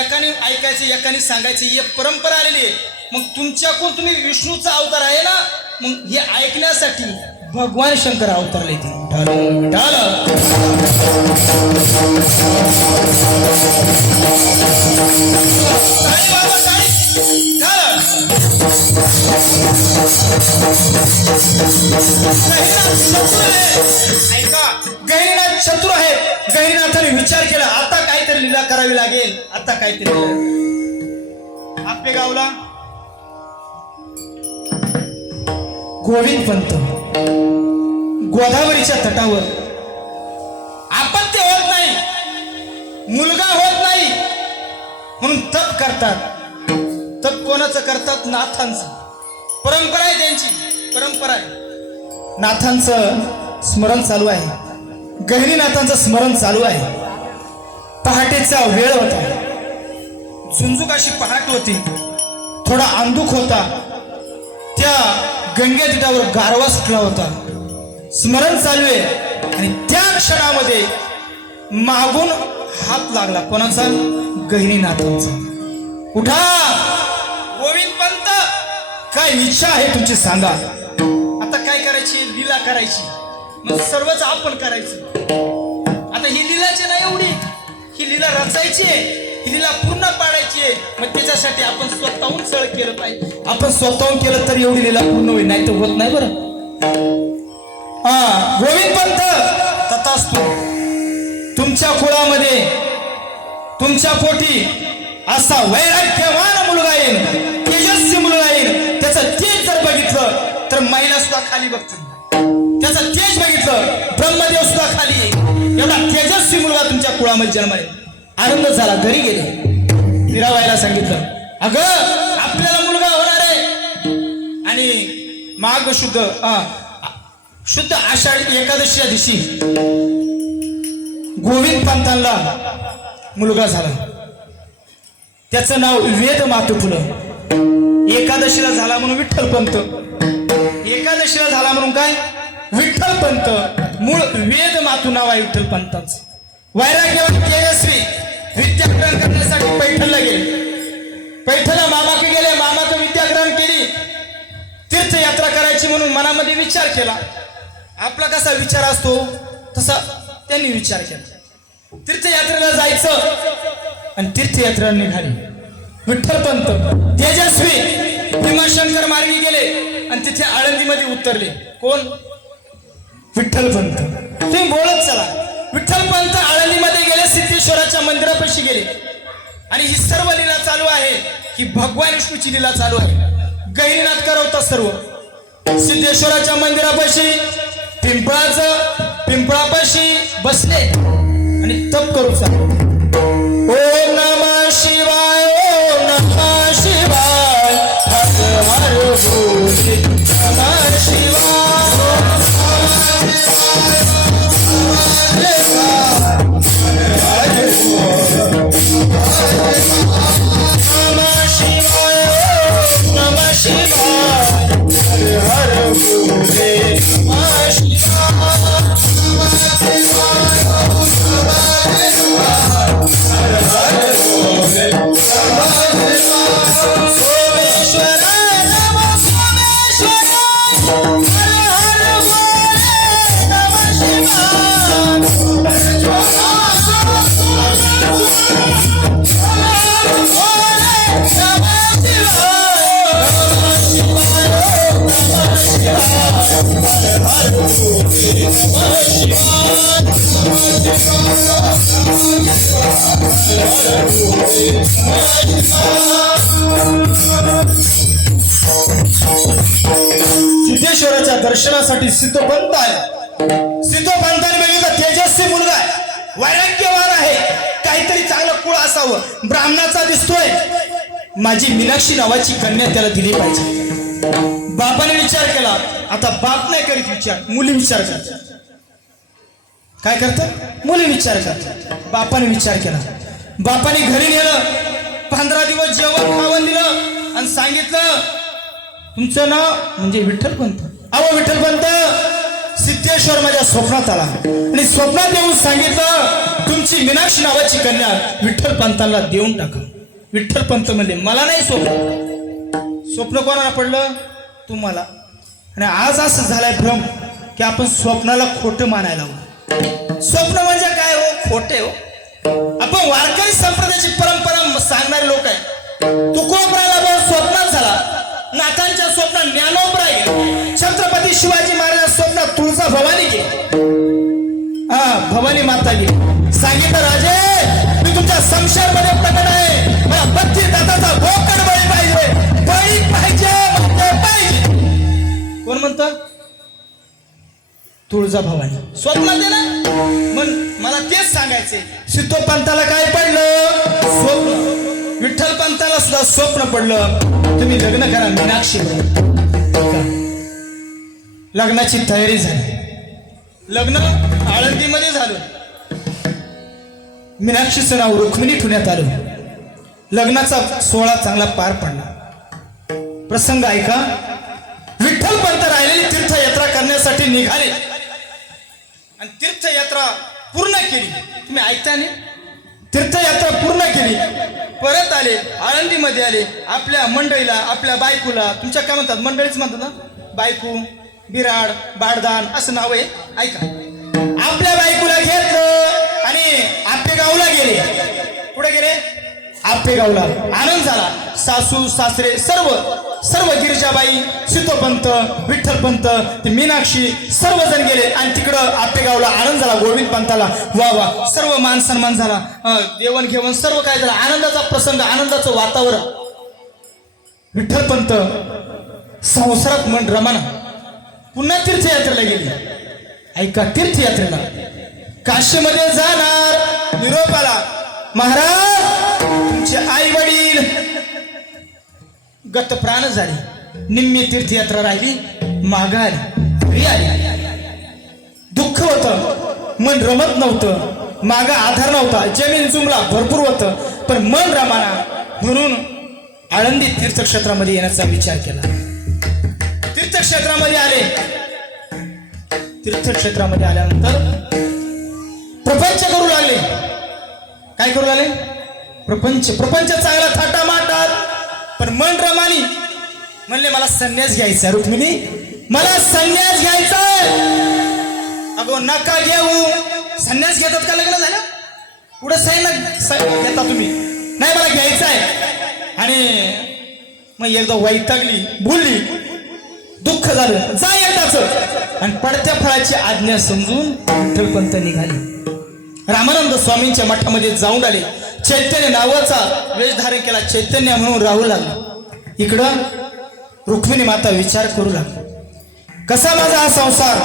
एकाने ऐकायचं एकाने सांगायचं, ही परंपरा आलेली आहे. मग तुमच्याकडून तुम्ही विष्णूचा अवतार आहे ना, मग हे ऐकण्यासाठी भगवान शंकर अवतारले ते. गहिनीनाथ शत्रू आहे. गहिनीनाथाने विचार केला, आता काहीतरी लीला करावी लागेल, आता काहीतरी. आपल्या गावला गोविंद पंत गोदावरीच्या तटावर आपत्ती होत नाही, मुलगा होत नाही म्हणून तप करतात. तप कोणाचं करतात? नाथांचं. परंपरा आहे त्यांची, परंपरा आहे. नाथांचं स्मरण चालू आहे, गहिनीनाथांचं स्मरण चालू आहे. पहाटेचा वेळ होता, झुंजुक अशी पहाट होती, थोडा अंधुक होता. त्या गंगे तटावर गारवा सुटला होता, स्मरण चालू आहे. आणि त्या क्षणामध्ये मागून हात लागला. कोणाचा? गहिनीनाथांचा. उठा गोविंद पंत, काय इच्छा आहे तुमची सांगा. आता काय करायची? लीला करायची. मग सर्वच आपण करायचं. आता ही लीलाची नाही एवढी, ही लीला रचायची आहे, ही लीला पूर्ण पाडायची आहे. मग त्याच्यासाठी आपण स्वतःहून सळ केलं पाहिजे. आपण स्वतःहून केलं तर एवढी लीला पूर्ण होईल, नाही तर होत नाही. बरं गोविंद पंत, तथास्तु. तुमच्या कुळामध्ये तुमच्या पोटी असा वैराग्यवान मुलगा येईल, तेजस्वी मुलगा येईल. त्याचं तेज जर बघितलं तर महिला सुद्धा खाली बघतील. त्याचं तेज बघितलं ब्रह्मदेव सुद्धा खाली येईल. एवढा तेजस्वी मुलगा तुमच्या कुळामध्ये जन्माला. आनंद झाला. घरी गेले, फिरावायला सांगितलं, अगं आपल्याला मुलगा होणार आहे. आणि माघ शुद्ध आषाढी एकादशीच्या दिवशी गोविंद पंतांना मुलगा झाला. त्याचं नाव वेद मातुपुलं. एकादशीला झाला म्हणून विठ्ठल पंत, एकादशीला झाला म्हणून काय? विठ्ठल पंत. मूळ वेद मातू नाव आहे विठ्ठल पंतांचं. वैराग्यवान तेजस्वी विद्याग्रहण करण्यासाठी पैठणला गेले. पैठणला मामाकडे गेले. मामाचं विद्याग्रहण केली. तीर्थयात्रा करायची म्हणून मनामध्ये विचार केला. आपला कसा विचार असतो तसा त्यांनी विचार केला. तीर्थयात्रेला जायचं आणि तीर्थयात्रा निघाली. विठ्ठलपंत तेजस्वी भीमाशंकर मार्गी गेले आणि तिथे आळंदीमध्ये उतरले. कोण? विठ्ठलपंत. तुम्ही बोलत चला. विठ्ठलपंत आळंदीमध्ये गेले. सिद्धेश्वराच्या मंदिरापाशी गेले आणि ही सर्व लीला चालू आहे. ही भगवान विष्णूची लीला चालू आहे. गैरीनाथ करवतात सर्व. सिद्धेश्वराच्या मंदिरापाशी पिंपळापाशी बसले आणि तप करू चालू. ओम नमः शिवाय, ओम नमः शिवाय, हर हर बोले नमः शिवाय, नमः शिवाय, नमः शिवाय, हर हर बोले नमः शिवाय. सिद्धेश्वराच्या दर्शनासाठी सिद्धोपंत आला. सिद्धोपंताने बघितलं तेजस्वी मुलगा आहे, वैराग्यवान आहे, काहीतरी चांगलं कुळ असावं, ब्राह्मणाचा दिसतोय, माझी मीनाक्षी नावाची कन्या त्याला दिली पाहिजे. बापाने विचार केला. आता बाप नाही करीत विचार, मुली विचार करतात. काय करतात? मुली विचार करतात. बापाने विचार केला. बापाने घरी नेलं. 15 दिवस जेवण खावण दिलं आणि सांगितलं तुमचं नाव म्हणजे विठ्ठलपंत. अहो विठ्ठलपंत, सिद्धेश्वर माझ्या स्वप्नात आला आणि स्वप्नात येऊन सांगितलं तुमची मीनाक्षी नावाची कन्या विठ्ठलपंतांना देऊन टाका. विठ्ठलपंत म्हणले मला नाही स्वप्न कोणाला पडलं? तुम्हाला. आणि आज असं झालंय भ्रम की आपण स्वप्नाला खोटं मानायला हवं. स्वप्न म्हणजे काय हो? खोटे हो. आपण वारकरी संप्रदायाची परंपरा सांगणारे लोक आहे. तुकोबराला स्वप्नात झाला, नाथांच्या स्वप्नात ज्ञानोबरा गेले, छत्रपती शिवाजी महाराज स्वप्नात तुळजा भवानी गेली, भवानी माता गेली. सांगितलं राजे मी तुमच्या संशयामध्ये प्रकट आहे, मला 32 दाताचा बोकड बळी पाहिजे, बळी पाहिजे म्हणजे पाहिजे. कोण म्हणतं? तुळजा भवानी स्वप्नात आहे ना. मग मला तेच सांगायचे. सिद्धोपंताला काय पडलं? स्वप्न. विठ्ठलपंताला सुद्धा स्वप्न पडलं तुम्ही लग्न करा मीनाक्षी. लग्नाची तयारी झाली. लग्न आळंदीमध्ये झालं. मीनाक्षीचं नाव रुक्मिणी ठेवण्यात आलं. लग्नाचा सोहळा चांगला पार पडला. प्रसंग ऐका. विठ्ठलपंत राहिलेली तीर्थयात्रा करण्यासाठी निघाले आणि तीर्थयात्रा पूर्ण केली. तुम्ही ऐकता नाही? तीर्थयात्रा पूर्ण केली. परत आले, आळंदीमध्ये आले. आपल्या मंडळीला, आपल्या बायकोला, तुमच्या काय म्हणतात? मंडळीच म्हणतात ना. बायको, बिराड, बाडदान असं नाव आहे. ऐका. आपल्या बायकोला घेतलं आणि आपेगावला गेले. कुठे गेले? आपेगावला. आनंद झाला. सासू सासरे सर्व गिरिजाबाई, सिद्धोपंत, विठ्ठलपंत, मीनाक्षी सर्वजण गेले आणि तिकडं आपेगावला आनंद झाला. गोविंद पंताला वा वा सर्व मान सन्मान झाला. देवण घेवण सर्व काय झालं. आनंदाचा प्रसंग, आनंदाचं वातावरण. विठ्ठलपंत संसारात मन रमाना पुन्हा तीर्थयात्रेला गेली. ऐका. तीर्थयात्रेला काशीमध्ये जाणार. निरोप आला. महाराज तुमचे आई वडील गत प्राण झाले. निम्मी तीर्थयात्रा राहिली. माघारी आली. दुःख होतं, मन रमत नव्हतं, मागा आधार नव्हता, जमीन जुमला भरपूर होतं, पण मन रमाना म्हणून आळंदी तीर्थक्षेत्रामध्ये येण्याचा विचार केला. तीर्थक्षेत्रामध्ये आले. तीर्थक्षेत्रामध्ये आल्यानंतर प्रपंच करू लागले. काय करू लागले? प्रपंच प्रपंच चांगला थाटा माटात, पण मन रमानी म्हणले मला संन्यास घ्यायचा. रुक्मिणी मला संन्यास घ्यायचाय. अगो नका घेऊ. संन्यास घेतात का लग्न झालं? पुढे घेता तुम्ही? नाही मला घ्यायचं आहे. आणि मग एकदा वैतागली, बोलली, दुःख झालं, जा एकदाच. आणि पडत्या फळाची आज्ञा समजून विठ्ठलपंत निघाले. रामानंद स्वामींच्या मठामध्ये जाऊन आले. चैतन्य नावाचा वेश धारण केला, चैतन्य म्हणून राहू लागला. इकडं रुक्मिणी माता विचार करू लागली, कसा माझा हा संसार,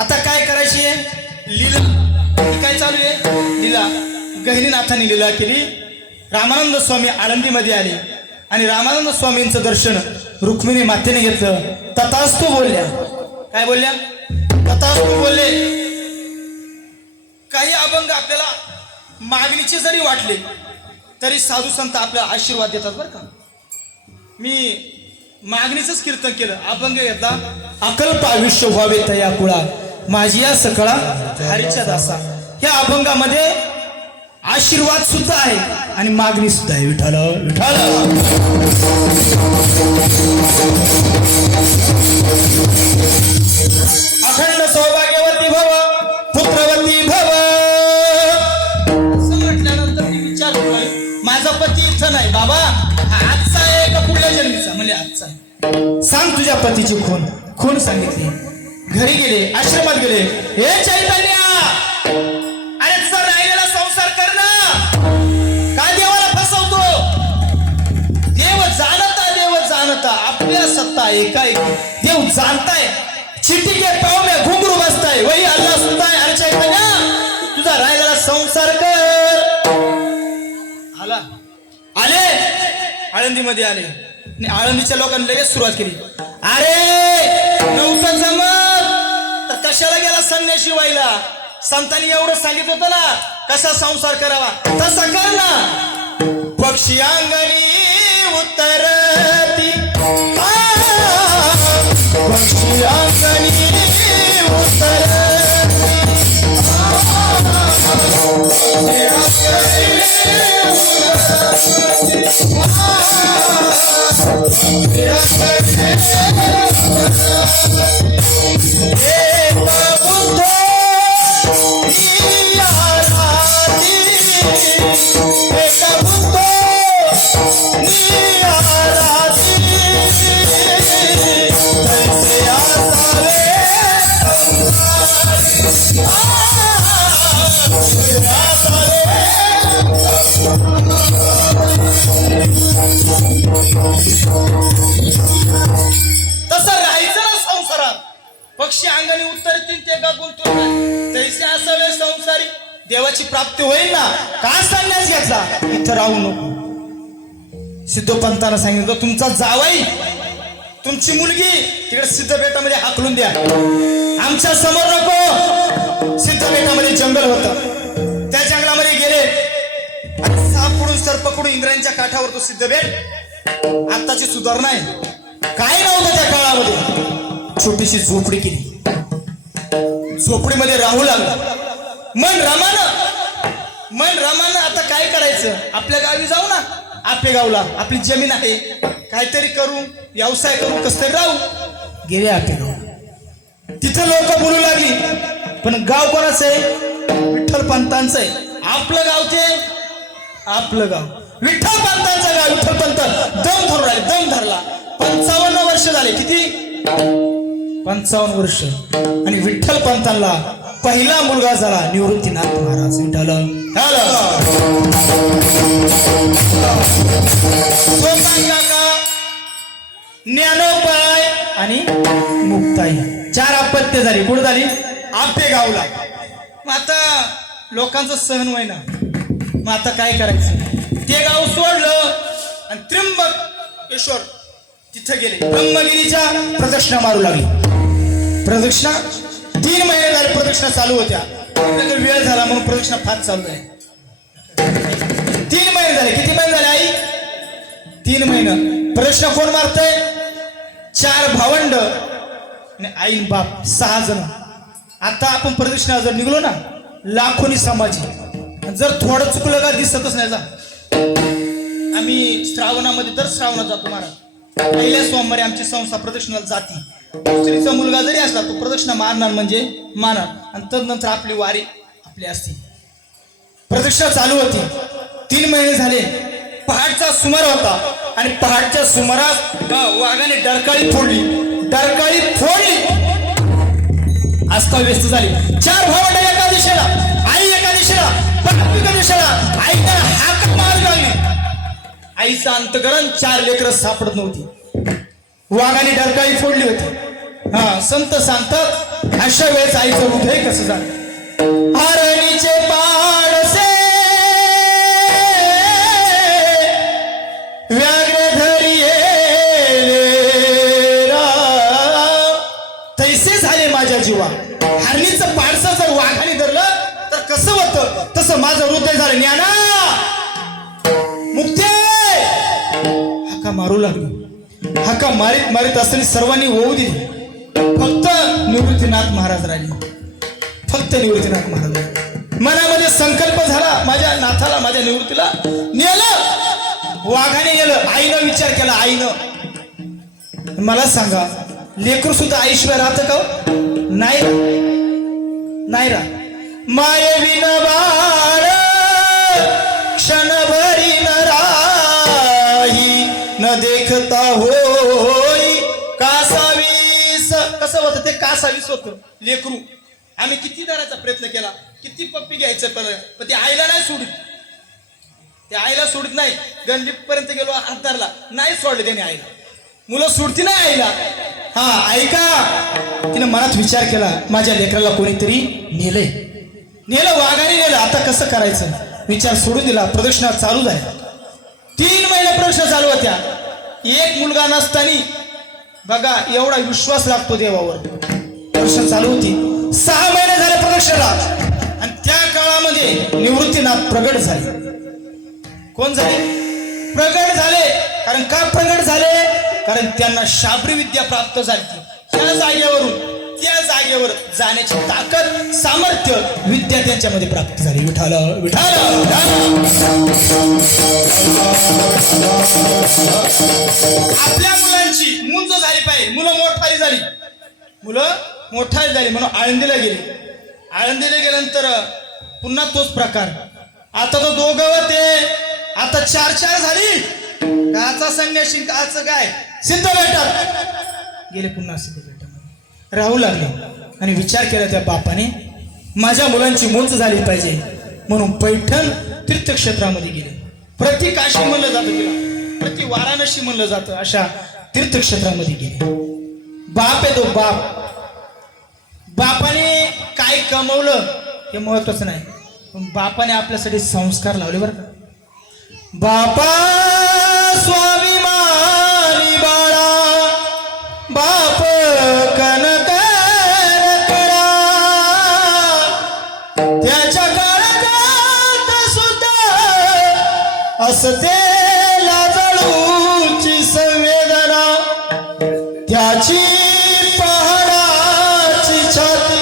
आता काय करायची आहे? लीला काय चालू आहे? लीला गहिनीनाथाने लीला केली. रामानंद स्वामी आळंदीमध्ये आले आणि रामानंद स्वामींचं दर्शन रुक्मिणी मातेने घेतलं. तथास्तु बोलल्या. काय बोलल्या? तथास्तु बोलले. काही अभंग आपल्याला मागणीचे जरी वाटले तरी साधू संत आपल्याला आशीर्वाद देतात बरं का. मी मागणीच कीर्तन केलं, अभंग घेतला. अकल्प आयुष्य व्हावे तया कुळा, माझी या सकळा हरीच्या दासा. या अभंगामध्ये आशीर्वाद सुद्धा आहे आणि मागणी सुद्धा आहे. विठाल विठाल. अखंड सौभाग्यवती भव, पुत्रवती भव. असं म्हटल्यानंतर मी विचार करतोय, माझा पती इथं नाही बाबा, आजचा आहे का पुढल्या जन्मीचा? म्हणजे आजचा आहे. सांग तुझ्या पतीची खून. खून सांगितली. घरी गेले, आश्रमात गेले. हे चैतन्या, अरे तुझा राहिलेला संसार कर ना. काय देवाला फसवतो? देव जाणता आपल्या सत्ता एकाएकी. देव जाणताय, चिट्टी के पाव में घुंगरू बसताय, वही अल्लाह सुनताय. अरे चैतन्या, तुझा राहिलेला संसार कर. आला आले आळंदीमध्ये आले. आळंदीच्या लोकांनी लगेच सुरुवात केली. अरे नव्हतं जमत तर कशाला गेला संन्याशी व्हायला? संतांनी एवढं सांगितलं होतं ना, कसा संसार करावा तसा कर ना. पक्षी अंगणी उतरती, पक्षी अंगणी उतरती. तसं राहायचं ना संसारात. पक्षी अंगणी उतरतील ते का गुंतून तैसे असावे संसारी. देवाची प्राप्ती होईल ना. का संन्यास घेतला? इथं राहू नको. सिद्धोपंतांना सांगितलं, तुमचा जावाई, तुमची मुलगी तिकडे सिद्धबेटामध्ये हाकलून द्या, आमच्या समोर नको. सिद्धबेटामध्ये जंगल होतं, त्या जंगलामध्ये गेले. सापकडून सर्पकडून इंद्रायणच्या काठावर तो सिद्धबेट. आताची सुधारणा आहे, काय नव्हतं त्या काळामध्ये. छोटीशी झोपडी केली, झोपडीमध्ये राहू लागला. मन रमानं आता काय करायचं? आपल्या गावी जाऊ ना, आपेगावला आपली जमीन आहे, काहीतरी करू, व्यवसाय करू, कसं तरी राहू. गेले आपेगाव. तिथं लोक बोलू लागली, पण गाव कोणाचं आहे? विठ्ठल पंतांचं आहे. आपलं गाव ते आपलं गाव, विठ्ठल पंतांचं गाव. विठ्ठल पंत दम धरून राहिले, दम धरला. 55 वर्ष झाले. किती? 55 वर्ष. आणि विठ्ठल पंतांना पहिला मुलगा झाला निवृत्तीनाथ महाराज. विठ्ठल ज्ञानोपाय आणि मुक्ताई. 4 अपत्य झाली. कुठं झाली? आपेगावला. मग आता लोकांचं सहन व्हायना. मग आता काय करायचं? ते गाव सोडलं आणि त्र्यंबकेश्वर तिथं गेले. ब्रह्मगिरीच्या प्रदक्षिणा मारू लागली. प्रदक्षिणा 3 महिने झाले प्रदक्षिणा चालू होत्या. वेळ झाला म्हणून प्रदक्षिणा फास्ट चालू आहे. 3 महिने झाले. किती महिने झाले आई? 3 महिने. प्रदक्षिणा कोण मारतय? 4 भावंड आणि आई बाप 6 जण. आता आपण प्रदक्षिणा जर निघलो ना, लाखोनी समाज जर थोडं चुकलं का दिसतच नाही जा. आम्ही श्रावणामध्ये दर श्रावणात जातो महाराज. पहिल्या सोमवारी आमची संस्था प्रदक्षिणाला जाते. दुसरीचा मुलगा जरी असला तो प्रदक्षिणा मारणार म्हणजे मारणार. आणि तदनंतर आपली वारी आपली असते. प्रदक्षिणा चालू होती. 3 महिने झाले. पहाटचा सुमार होता आणि पहाटच्या सुमारास वाघाने डरकाळी फोडली. अस्ताव्यस्त झाली. 4 भावंड एका दिशेला, आई एका दिशेला, बाप एका दिशेला. आईला हाक मार लागली. आईचं अंतकरण 4 लेकरं सापडत नव्हती. वाघाने डरकाळी फोडली होती. संत सांगतात अशा वेळेस आईचं हृदय कसं झालं. हरणीचे पाडसे व्याघ्र धरिये तैसे झाले माझ्या जीवा. हरणीचं पाडसं जर वाघाने धरलं तर कसं होतं तसं माझं हृदय झालं. ज्ञाना मुक्ते हाका मारू लागलो. हाका मारीत मारीत असताना सर्वांनी होऊ दिली. फक्त निवृत्तीनाथ महाराज राहिले. फक्त निवृत्तीनाथ महाराज राहिले. मनामध्ये संकल्प झाला माझ्या नाथाला, माझ्या निवृत्तीला नेलं. वाघाने नेलं. आईनं विचार केला. आईनं मला सांगा लेकरू सुद्धा आईशिवाय राहतं का? नाही राहत. मायविन बाळ क्षणभरी न राही न देखता होई कासावीस. कसं होतं ते कासावीस होतं लेकरू. आम्ही किती धरायचा प्रयत्न केला, किती पप्पी घ्यायचं पण ते आईला नाही सोडित. ते आईला सोडित नाही. गणलीपर्यंत गेलो हात धरला नाही सोडले त्याने आईला. मुलं सोडती नाही आईला. ऐका तिने मनात विचार केला माझ्या लेकराला कोणीतरी नेलं वाघाने नेलं. आता कसं करायचं विचार सोडून दिला. प्रदक्षिणा चालू झाल्या. 3 महिने प्रदक्षिणा चालू होत्या. एक मुलगा नसताना बघा एवढा विश्वास लागतो देवावर. प्रदक्षिणा चालू होती. 6 महिने झाले प्रदक्षिणाला. आणि त्या काळामध्ये निवृत्तीनाथ प्रगट झाले. कोण झाले? प्रगट झाले. कारण का प्रगट झाले? कारण त्यांना शाब्री विद्या प्राप्त झाली. त्या जागेवर जाण्याची ताकद, सामर्थ्य, विद्या त्यांच्यामध्ये प्राप्त झाली. विठाल विठाल. आपल्या मुलांची मुंज झाली पाहिजे. मुलं मोठाली झाली म्हणून आळंदीला गेले. आळंदीला गेल्यानंतर पुन्हा तोच प्रकार. आता तो दोघं होते. आता 4 झाली. काचा संन्यासी काचं काय सिद्ध भेटत गेले. पुन्हा सिद्ध भेटत राहू लागले. आणि विचार केला त्या बापाने माझ्या मुलांची मुंज झाली पाहिजे म्हणून पैठण तीर्थक्षेत्रामध्ये गेले. प्रति काशी म्हणलं जातं तिला, प्रति वाराणसी म्हणलं जातं. अशा तीर्थक्षेत्रामध्ये गेले. बाप आहे तो बाप. बापाने काय कमवलं हे महत्वाचं नाही, पण बापाने आपल्यासाठी संस्कार लावले बरं का. बापा स्वाभिमानी बाळा बाप कनकर कळा त्याच्या काळजात सुद्धा असते लाजळूची संवेदना. त्याची पहाडाची छाती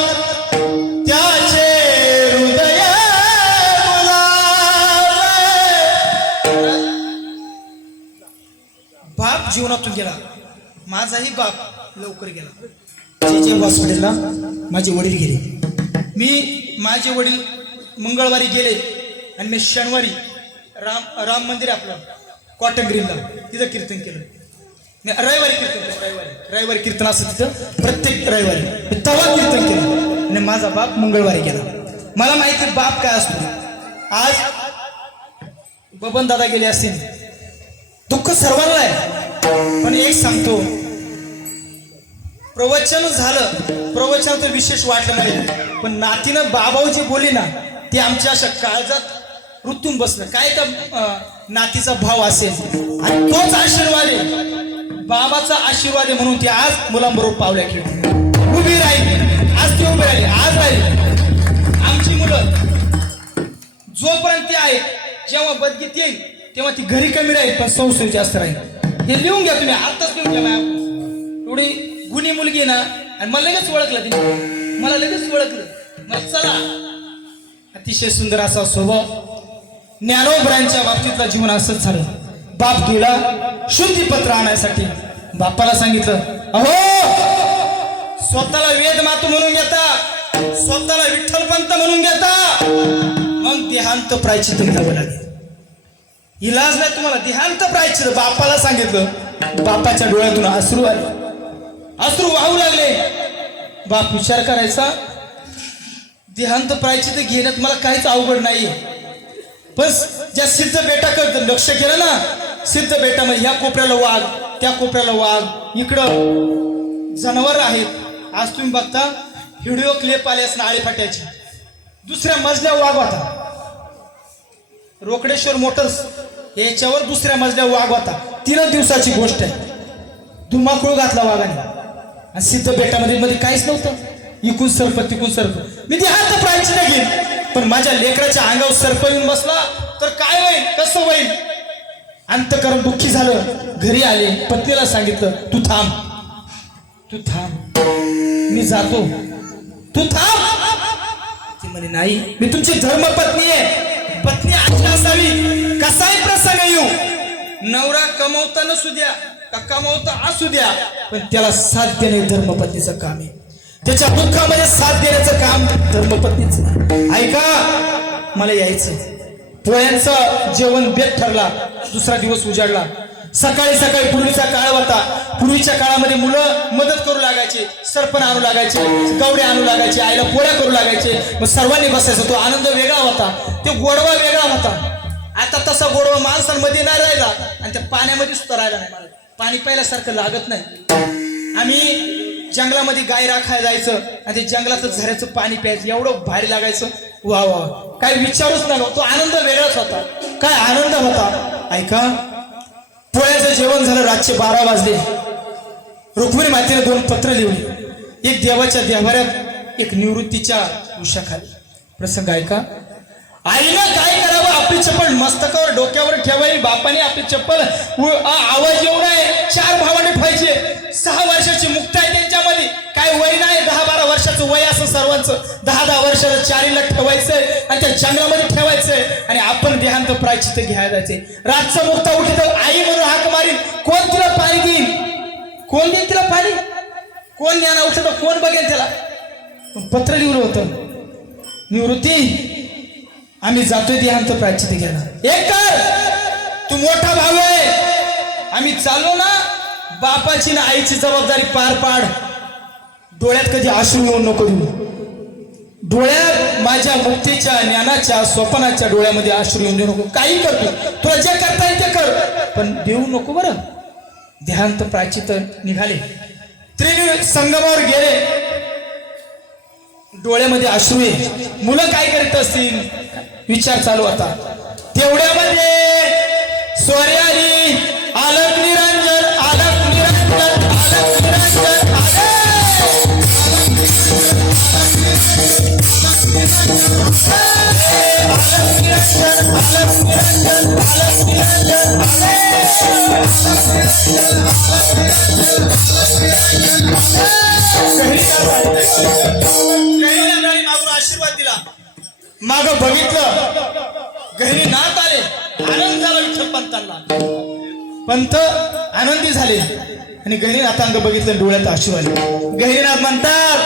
त्याचे हृदय बाप जीवनातून गेला. माझाही बाप लवकर गेला. जे हॉस्पिटलला माझे वडील गेले. माझे वडील मंगळवारी गेले आणि मी शनिवारी राम मंदिर आपलं कॉटन ग्रीनला तिथं कीर्तन केलं. मी रविवारी कीर्तन केलं. रविवारी कीर्तन असं तिथं प्रत्येक रविवारी तेव्हा कीर्तन केलं. आणि माझा बाप मंगळवारी गेला. मला माहिती बाप काय असतो. आज बबन दादा गेले असतील. दुःख सर्वांना आहे, पण एक सांगतो प्रवचन झालं. प्रवचन तर विशेष वाटलं नाही, पण नातीनं बाबाऊ जी बोलली ना ती आमच्या अशा काळजात रुतून बसलं. काय का नातीचा भाव असेल आणि तोच आशीर्वाद आहे, बाबाचा आशीर्वाद आहे म्हणून ती आज मुलांबरोबर पावल्या खेळते उभी राहिली. आज ती उभी राहिली. आज राहिली. आमची मुलं जोपर्यंत ती आहे, जेव्हा बदगीत येईल तेव्हा ती घरी कमी राहील पण संस्कृती जास्त राहील. हे लिहून घ्या तुम्ही, आताच लिहून घ्या. एवढी गुणी मुलगी आहे ना. आणि मला लगेच ओळखलं तिने. मला लगेच ओळखलं. मग चला अतिशय सुंदर असा स्वभाव. ज्ञानोबरांच्या बाबतीतलं जीवन असंच झालं. बाप गेला शुद्धीपत्र आणायसाठी. बापाला सांगितलं, अहो स्वतःला वेद मातू म्हणून घेता, स्वतःला विठ्ठलपंत म्हणून घेता, मग देहांत प्रायचित्त घ्यावं लागेल. इलाज नाही तुम्हाला, देहांत प्रायचित्त. बापाला सांगितलं. बापाच्या डोळ्यातून अश्रू आले, अश्रू वाहू लागले. बाप विचार करायचा, देहांत प्रायचित्त घेण्यात मला काहीच अवघड नाहीये, पण ज्या सिद्ध बेटाकडे लक्ष केलं ना, सिद्ध बेटामध्ये ह्या कोपऱ्याला वाघ, त्या कोपऱ्याला वाघ, इकडं जनावर आहेत. आज तुम्ही बघता व्हिडिओ क्लिप आले असणार आळीफाट्याची. दुसऱ्या मजल्यावर वाघ होता. रोकडेश्वर मोटर्स याच्यावर दुसऱ्या मजल्यावर वाघ होता. 3 दिवसाची गोष्ट आहे. धुमाकूळ घातला वाघाने. आणि सिद्ध बेटामध्ये मध्ये काहीच नव्हतं. इकून सर्प तिकून सर्प. मी देहांत प्रायचित्त घेईन, पण माझ्या लेकराच्या अंगावर सर्प येऊन बसला तर काय होईल, कसं होईल. अंतकरण दुःखी झालं. घरी आले. पत्नीला सांगितलं, तू थांब, तू थांब, मी जातो, तू थांब. ती म्हणे, नाही, मी तुमची धर्मपत्नी आहे. पत्नी आज्ञा असावी. कसाही प्रसंग येऊ, नवरा कमवता नसू द्या का कमवता असू द्या, पण त्याला साथ देणे धर्मपत्नीचं काम आहे. त्याच्या दुःखामध्ये साथ देण्याचं काम धर्मपत्नीचं. ऐका, मला यायचं. पोळ्यांचं जेवण बेत ठरला. दुसरा दिवस उजाडला. सकाळी सकाळी पूर्वीचा काळ होता. पूर्वीच्या काळामध्ये मुलं मदत करू लागायचे, सरपण आणू लागायचे, गवडे आणू लागायचे, आईला पोळ्या करू लागायचे. मग सर्वांनी बसायचं. तो आनंद वेगळा होता, ते गोडवा वेगळा होता. आता तसा गोडवा माणसांमध्ये नाही राहिला, आणि त्या पाण्यामध्ये सुद्धा राहिला नाही. मला पाणी प्यायल्यासारखं लागत नाही. आम्ही जंगलामध्ये गाय राखायला जायचं आणि ते जंगलाचं झऱ्याचं पाणी प्यायचं, एवढं भारी लागायचं. वा वा, काय विचारूच नका. तो आनंद वेगळाच होता. काय आनंद होता. ऐका, पोळ्याचं जेवण झालं. रातचे 12 वाजले. रुक्मिणी मातेने 2 पत्र लिहिली. एक देवाच्या देवाऱ्यात, एक निवृत्तीच्या उशाखाली. प्रसंग ऐका. आईनं काय करावं, आपली चप्पल मस्तकावर डोक्यावर ठेवावी. बापाने आपली चप्पल आवाज एवढा आहे. 4 भावाने पाहिजे. 6 वर्षाची मुक्त आहे त्यांच्यामध्ये. काय वय नाही, 10-12 वर्षाचं वय असं सर्वांचं. 10-10 वर्षाला 4ला ठेवायचंय आणि त्या जंगलामध्ये ठेवायचंय. आणि आपण देहांत प्रायचित्त घ्यायला जायचंय. रातचं मुक्ता उठीत आई म्हणून हाक मारीन. कोण तिला पाणी देईल, कोण देईल तिला पाणी, कोण ज्ञान उठत, कोण बघेल त्याला. पत्र लिहिलं होतं, निवृत्ती आम्ही जातोय देहांत प्रायचित्त घ्यायला. एक कर, तू मोठा भाऊ आहे. आम्ही चाललो ना, बापाची ना आईची जबाबदारी पार पाड. डोळ्यात कधी अश्रू येऊन नको देऊ. डोळ्यात माझ्या मुक्तीच्या, ज्ञानाच्या, स्वप्नाच्या डोळ्यामध्ये अश्रू येऊन देऊ नको. काही करतो, तुला जे करता येईल ते कर, पण देऊ नको बरं. देहांत प्रायचित्त निघाले. त्रिवेणी संगमावर गेले. डोळ्यामध्ये अश्रू आहे. मुलं काय करीत असतील, विचार चालू होता. तेवढ्यामध्ये स्वारी आली. आलक निरंजन, आलक निरंजन, आलक निरंजन आले. आशीर्वाद दिला. माग बघितलं, गहिरी नाथ आले. आनंद झाला विठ्ठल पंतांना. पंत आनंदी झाले आणि गहिरीनाथांग बघितलं, डोळ्यात अश्रू आले. गहिरीनाथ म्हणतात,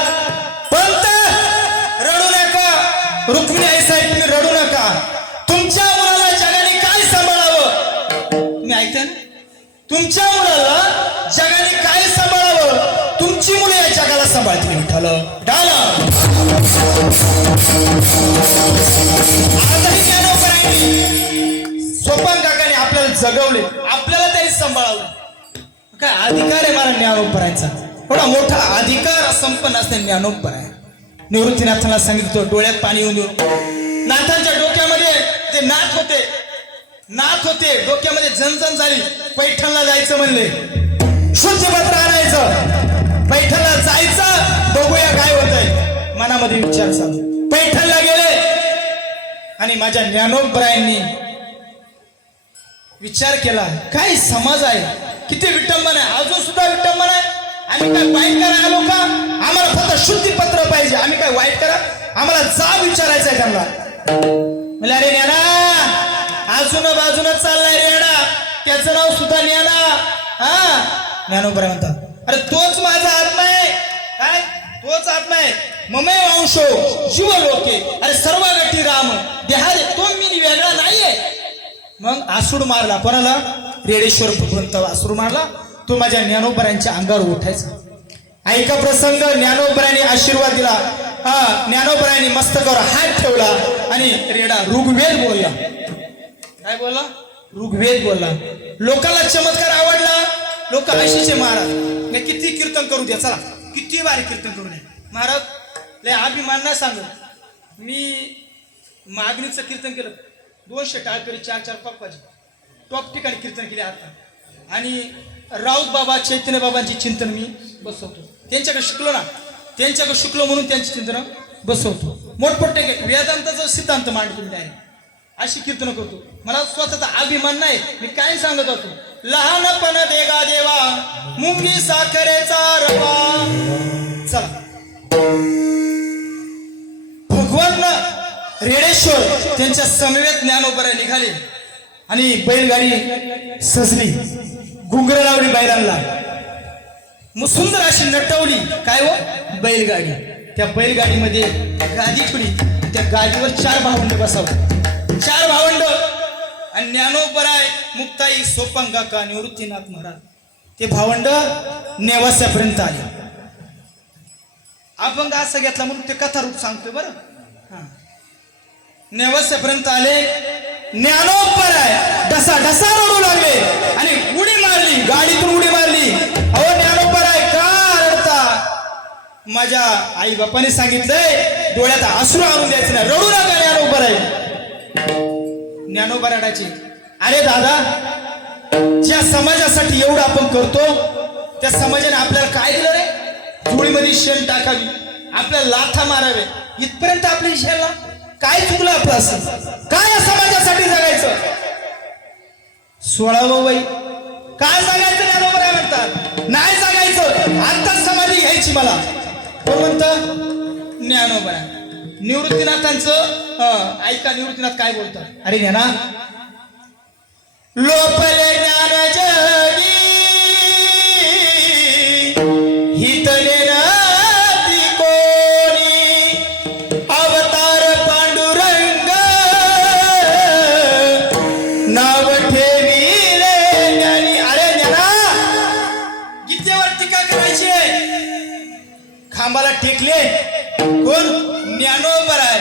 पंत रडू नका. रुक्मिणी आई साहेब, तुम्ही रडू नका. तुमच्या मुलाला जगाने काय सांभाळावं. तुम्ही ऐकता ना, तुमच्या मुलाला जगाने काय सांभाळावं. तुमची मुले या जगाला सांभाळतील. विठ्ठल डाला आजही सोपान काकाने आपल्याला जगवले, आपल्याला त्यांनी सांभाळवलं. काय अधिकार आहे मला ज्ञानोबरांचा. एवढा मोठा अधिकार संपन्न असते ज्ञानोबराय. निवृत्तीनाथांना सांगितलं, डोळ्यात पाणी येऊन देऊ. नाथांच्या डोक्यामध्ये ते नाथ होते, डोक्यामध्ये जनजन झाली. पैठणला जायचं म्हणले, शुद्धीपत्र आणायचं, पैठणला जायचं, बघूया काय होतंय. मनामध्ये विचार चालू. पैठणला गेले आणि माझ्या ज्ञानोबरायांनी विचार केला, काय समाज आहे, किती विटंबना आहे. अजून सुद्धा विटंबना आहे. आम्ही काय वाईट करा आलो का, आम्हाला फक्त शुद्धीपत्र पाहिजे. आम्ही काय वाईट करा, आम्हाला जा विचारायचं आहे त्यांना. मला अरे ज्ञाना अजून बाजून चाललाय रेडा, त्याचं नाव सुद्धा ज्ञाना. हा ज्ञानोबराय म्हणतात अरे तोच माझा आत्मा आहे. काय तोच आत्मा आहे. ममे वंशो शिव लोके, अरे सर्व गटी राम देहारे, तो मी वेगळा नाहीये. मग आसूड मारला कोणाला? रेडेश्वर भगवंत आसूड मारला. तो माझ्या ज्ञानोबरायांच्या अंगावर उठायचा. ऐका प्रसंग, ज्ञानोबरायांनी आशीर्वाद दिला. ज्ञानोबरायांनी मस्तकावर हात ठेवला आणि रेडा ऋग्वेद बोलला. काय बोलला? ऋग्वेद बोलला. लोकांना चमत्कार आवडला. लोक आशीचे महाराज मी किती कीर्तन करू द्या, चला किती बारी कीर्तन करू द्या महाराज. लय अभिमान नाही सांगत, मी मागणीचं कीर्तन केलं 200 टाळकरी 4-4 पप्पाची टॉप ठिकाणी कीर्तन केले आता. आणि राऊत बाबा चैतन्य बाबांची चिंतन मी बसवतो. त्यांच्याकडे शिकलो ना, त्यांच्याकडे शिकलो म्हणून त्यांची चिंतन बसवतो. मोठमोठे वेदांताचा सिद्धांत मांडतो मी डायरेक्ट, अशी कीर्तन करतो. मला स्वतःचा अभिमान नाही. मी काय सांगत होतो, लहानपण देगा देवा मुंगी साखरेचा रवा. चला भगवान रेडेश्वर त्यांच्या समवेत ज्ञानोबराय निघाले आणि बैलगाडी सजली, घुंगर लावली बैलांना, सुंदर अशी नटवली. काय हो? बैलगाडी. त्या बैलगाडीमध्ये गादी ठेवली, त्या गादीवर 4 भावंड बसावं. 4 भावंड आणि ज्ञानोबराय, मुक्ताई, सोपांगाका, निवृत्तीनाथ महाराज ते भावंड नेवास्यापर्यंत आले. अभंग असं घेतला म्हणून ते कथा रूप सांगतोय बरं. नेवास्यापर्यंत आले. ज्ञानोबराय ढसा ढसा रडू लागले आणि उडी मारली, गाडीतून उडी मारली. अहो ज्ञानोबराय का रडता? माझ्या आई बापाने सांगितलंय डोळ्यात अश्रू आणून द्यायचं नाही, रडू नका ज्ञानोबराय. ज्ञानोबा रडायचे. अरे दादा, ज्या समाजासाठी एवढं आपण करतो त्या समाजाने आपल्याला काय दिलं रे? धुळीमध्ये शेण टाकावी, आपल्याला लाथा मारावे, इथपर्यंत आपली शेला काय चुकलं आपलं? असं काय या समाजासाठी जगायचं? 16वं वय काय जगायचं? ज्ञानोबराय म्हणतात नाही जगायचं, आत्ताच समाधी घ्यायची मला. कोण म्हणतं? ज्ञानोबराय. निवृत्तीनाथांचं ऐका, निवृत्तीनाथ काय बोलतात? अरे ज्ञाना, लोपले ज्ञान जगी हितले नाती कोणी, अवतार पांडुरंग नाव ठेविले ज्ञानी. अरे ज्ञाना, गीतेवर टीका करायची, खांबाला टेकले. कोण? ज्ञानोबराय.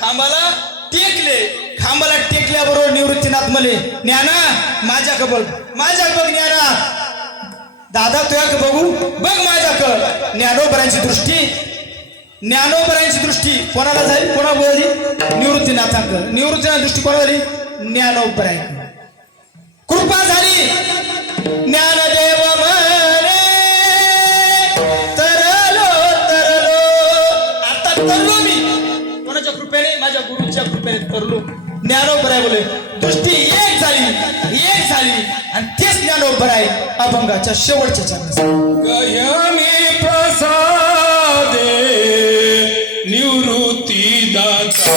खांबाला टेकले. खांबाला टेकल्याबरोबर निवृत्तीनाथ मले, ज्ञाना माझ्याकडे बघ, माझ्या बघ ज्ञाना. दादा तुझ्याकडे बघू, बघ माझ्याकडे. ज्ञानोबरायांची दृष्टी, ज्ञानोबरायांची दृष्टी कोणाला झाली? कोणा बोलली? निवृत्तीनाथांकडे. निवृत्तीनाथ दृष्टी कोणा झाली? ज्ञानोबराय. कृपा झाली. ज्ञानदेव म्हणे तरलो तरलो, आता तरलो मी. कोणाच्या कृपेने? माझ्या गुरुच्या कृपेने तरलो. ज्ञानोबराय बोले, दृष्टी एक झाली, एक झाली. आणि तेच ज्ञानोबराय अभंगाच्या शेवटच्या चरणात गयनी प्रसादे निवृत्ती दाता.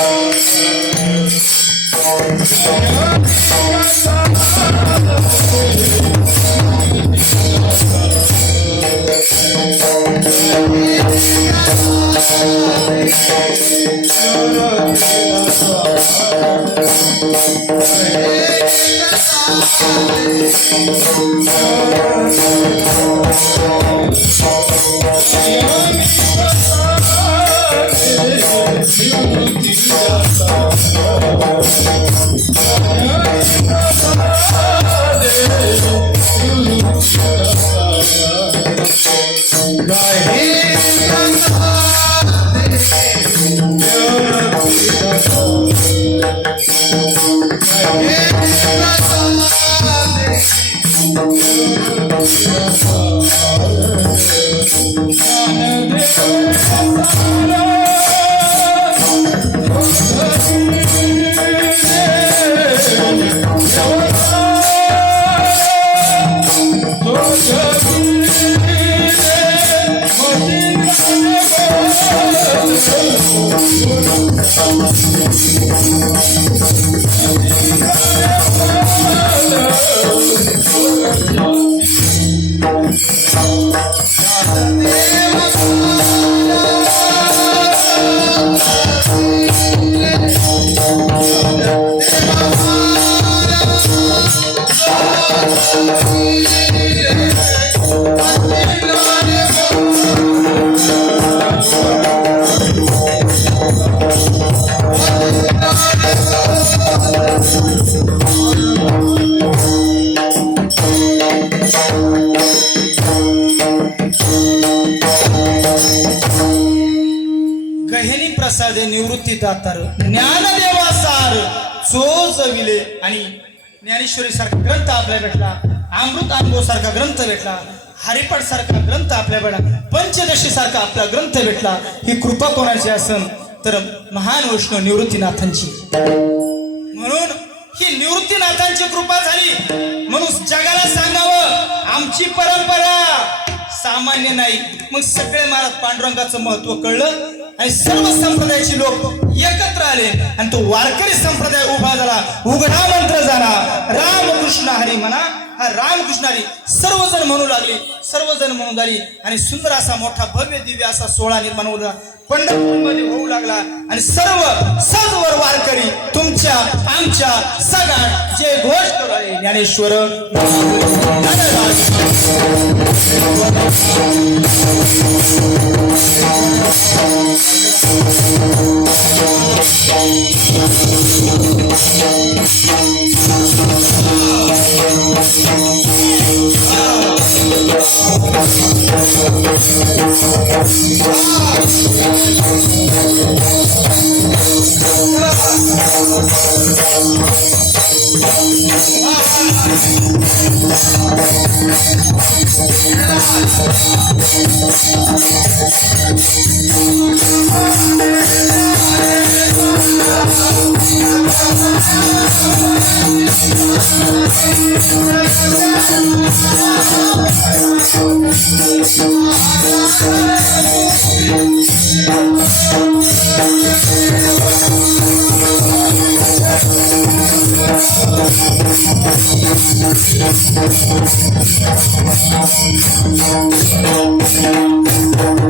Thank you. गहिनी प्रसादे निवृत्ती दातार ज्ञानदेवा सार चोचविले. आणि ज्ञानेश्वरी सारखा ग्रंथ आपल्याला भेटला, अमृत अनुभव सारखा ग्रंथ भेटला, हरिपाठ सारखा ग्रंथ आपल्या भेटला, पंचदशी सारखा आपला ग्रंथ भेटला. ही कृपा कोणाची असन तर महान वैष्णव निवृत्तीनाथांची. म्हणून ही निवृत्तीनाथांची कृपा झाली म्हणून जगाला सांगावं आमची परंपरा सामान्य नाही. मग सगळे महाराज पांडुरंगाचं महत्व कळलं आणि सर्व संप्रदायाचे लोक एकत्र आले आणि तो वारकरी संप्रदाय उभा झाला. उघडा मंत्र झाला रामकृष्ण हरी म्हणा. हा रामकृष्ण हरी सर्वजण म्हणू लागले, सर्वजण म्हणू लागली आणि सुंदर असा मोठा भव्य दिव्य असा सोहळा निर्माण होता, पंढरपूरमध्ये होऊ लागला. आणि सर्व सजवर वारकरी तुमच्या आमच्या सगळ्या जे घोष करू आहे ज्ञानेश्वर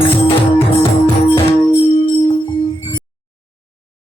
Thank you.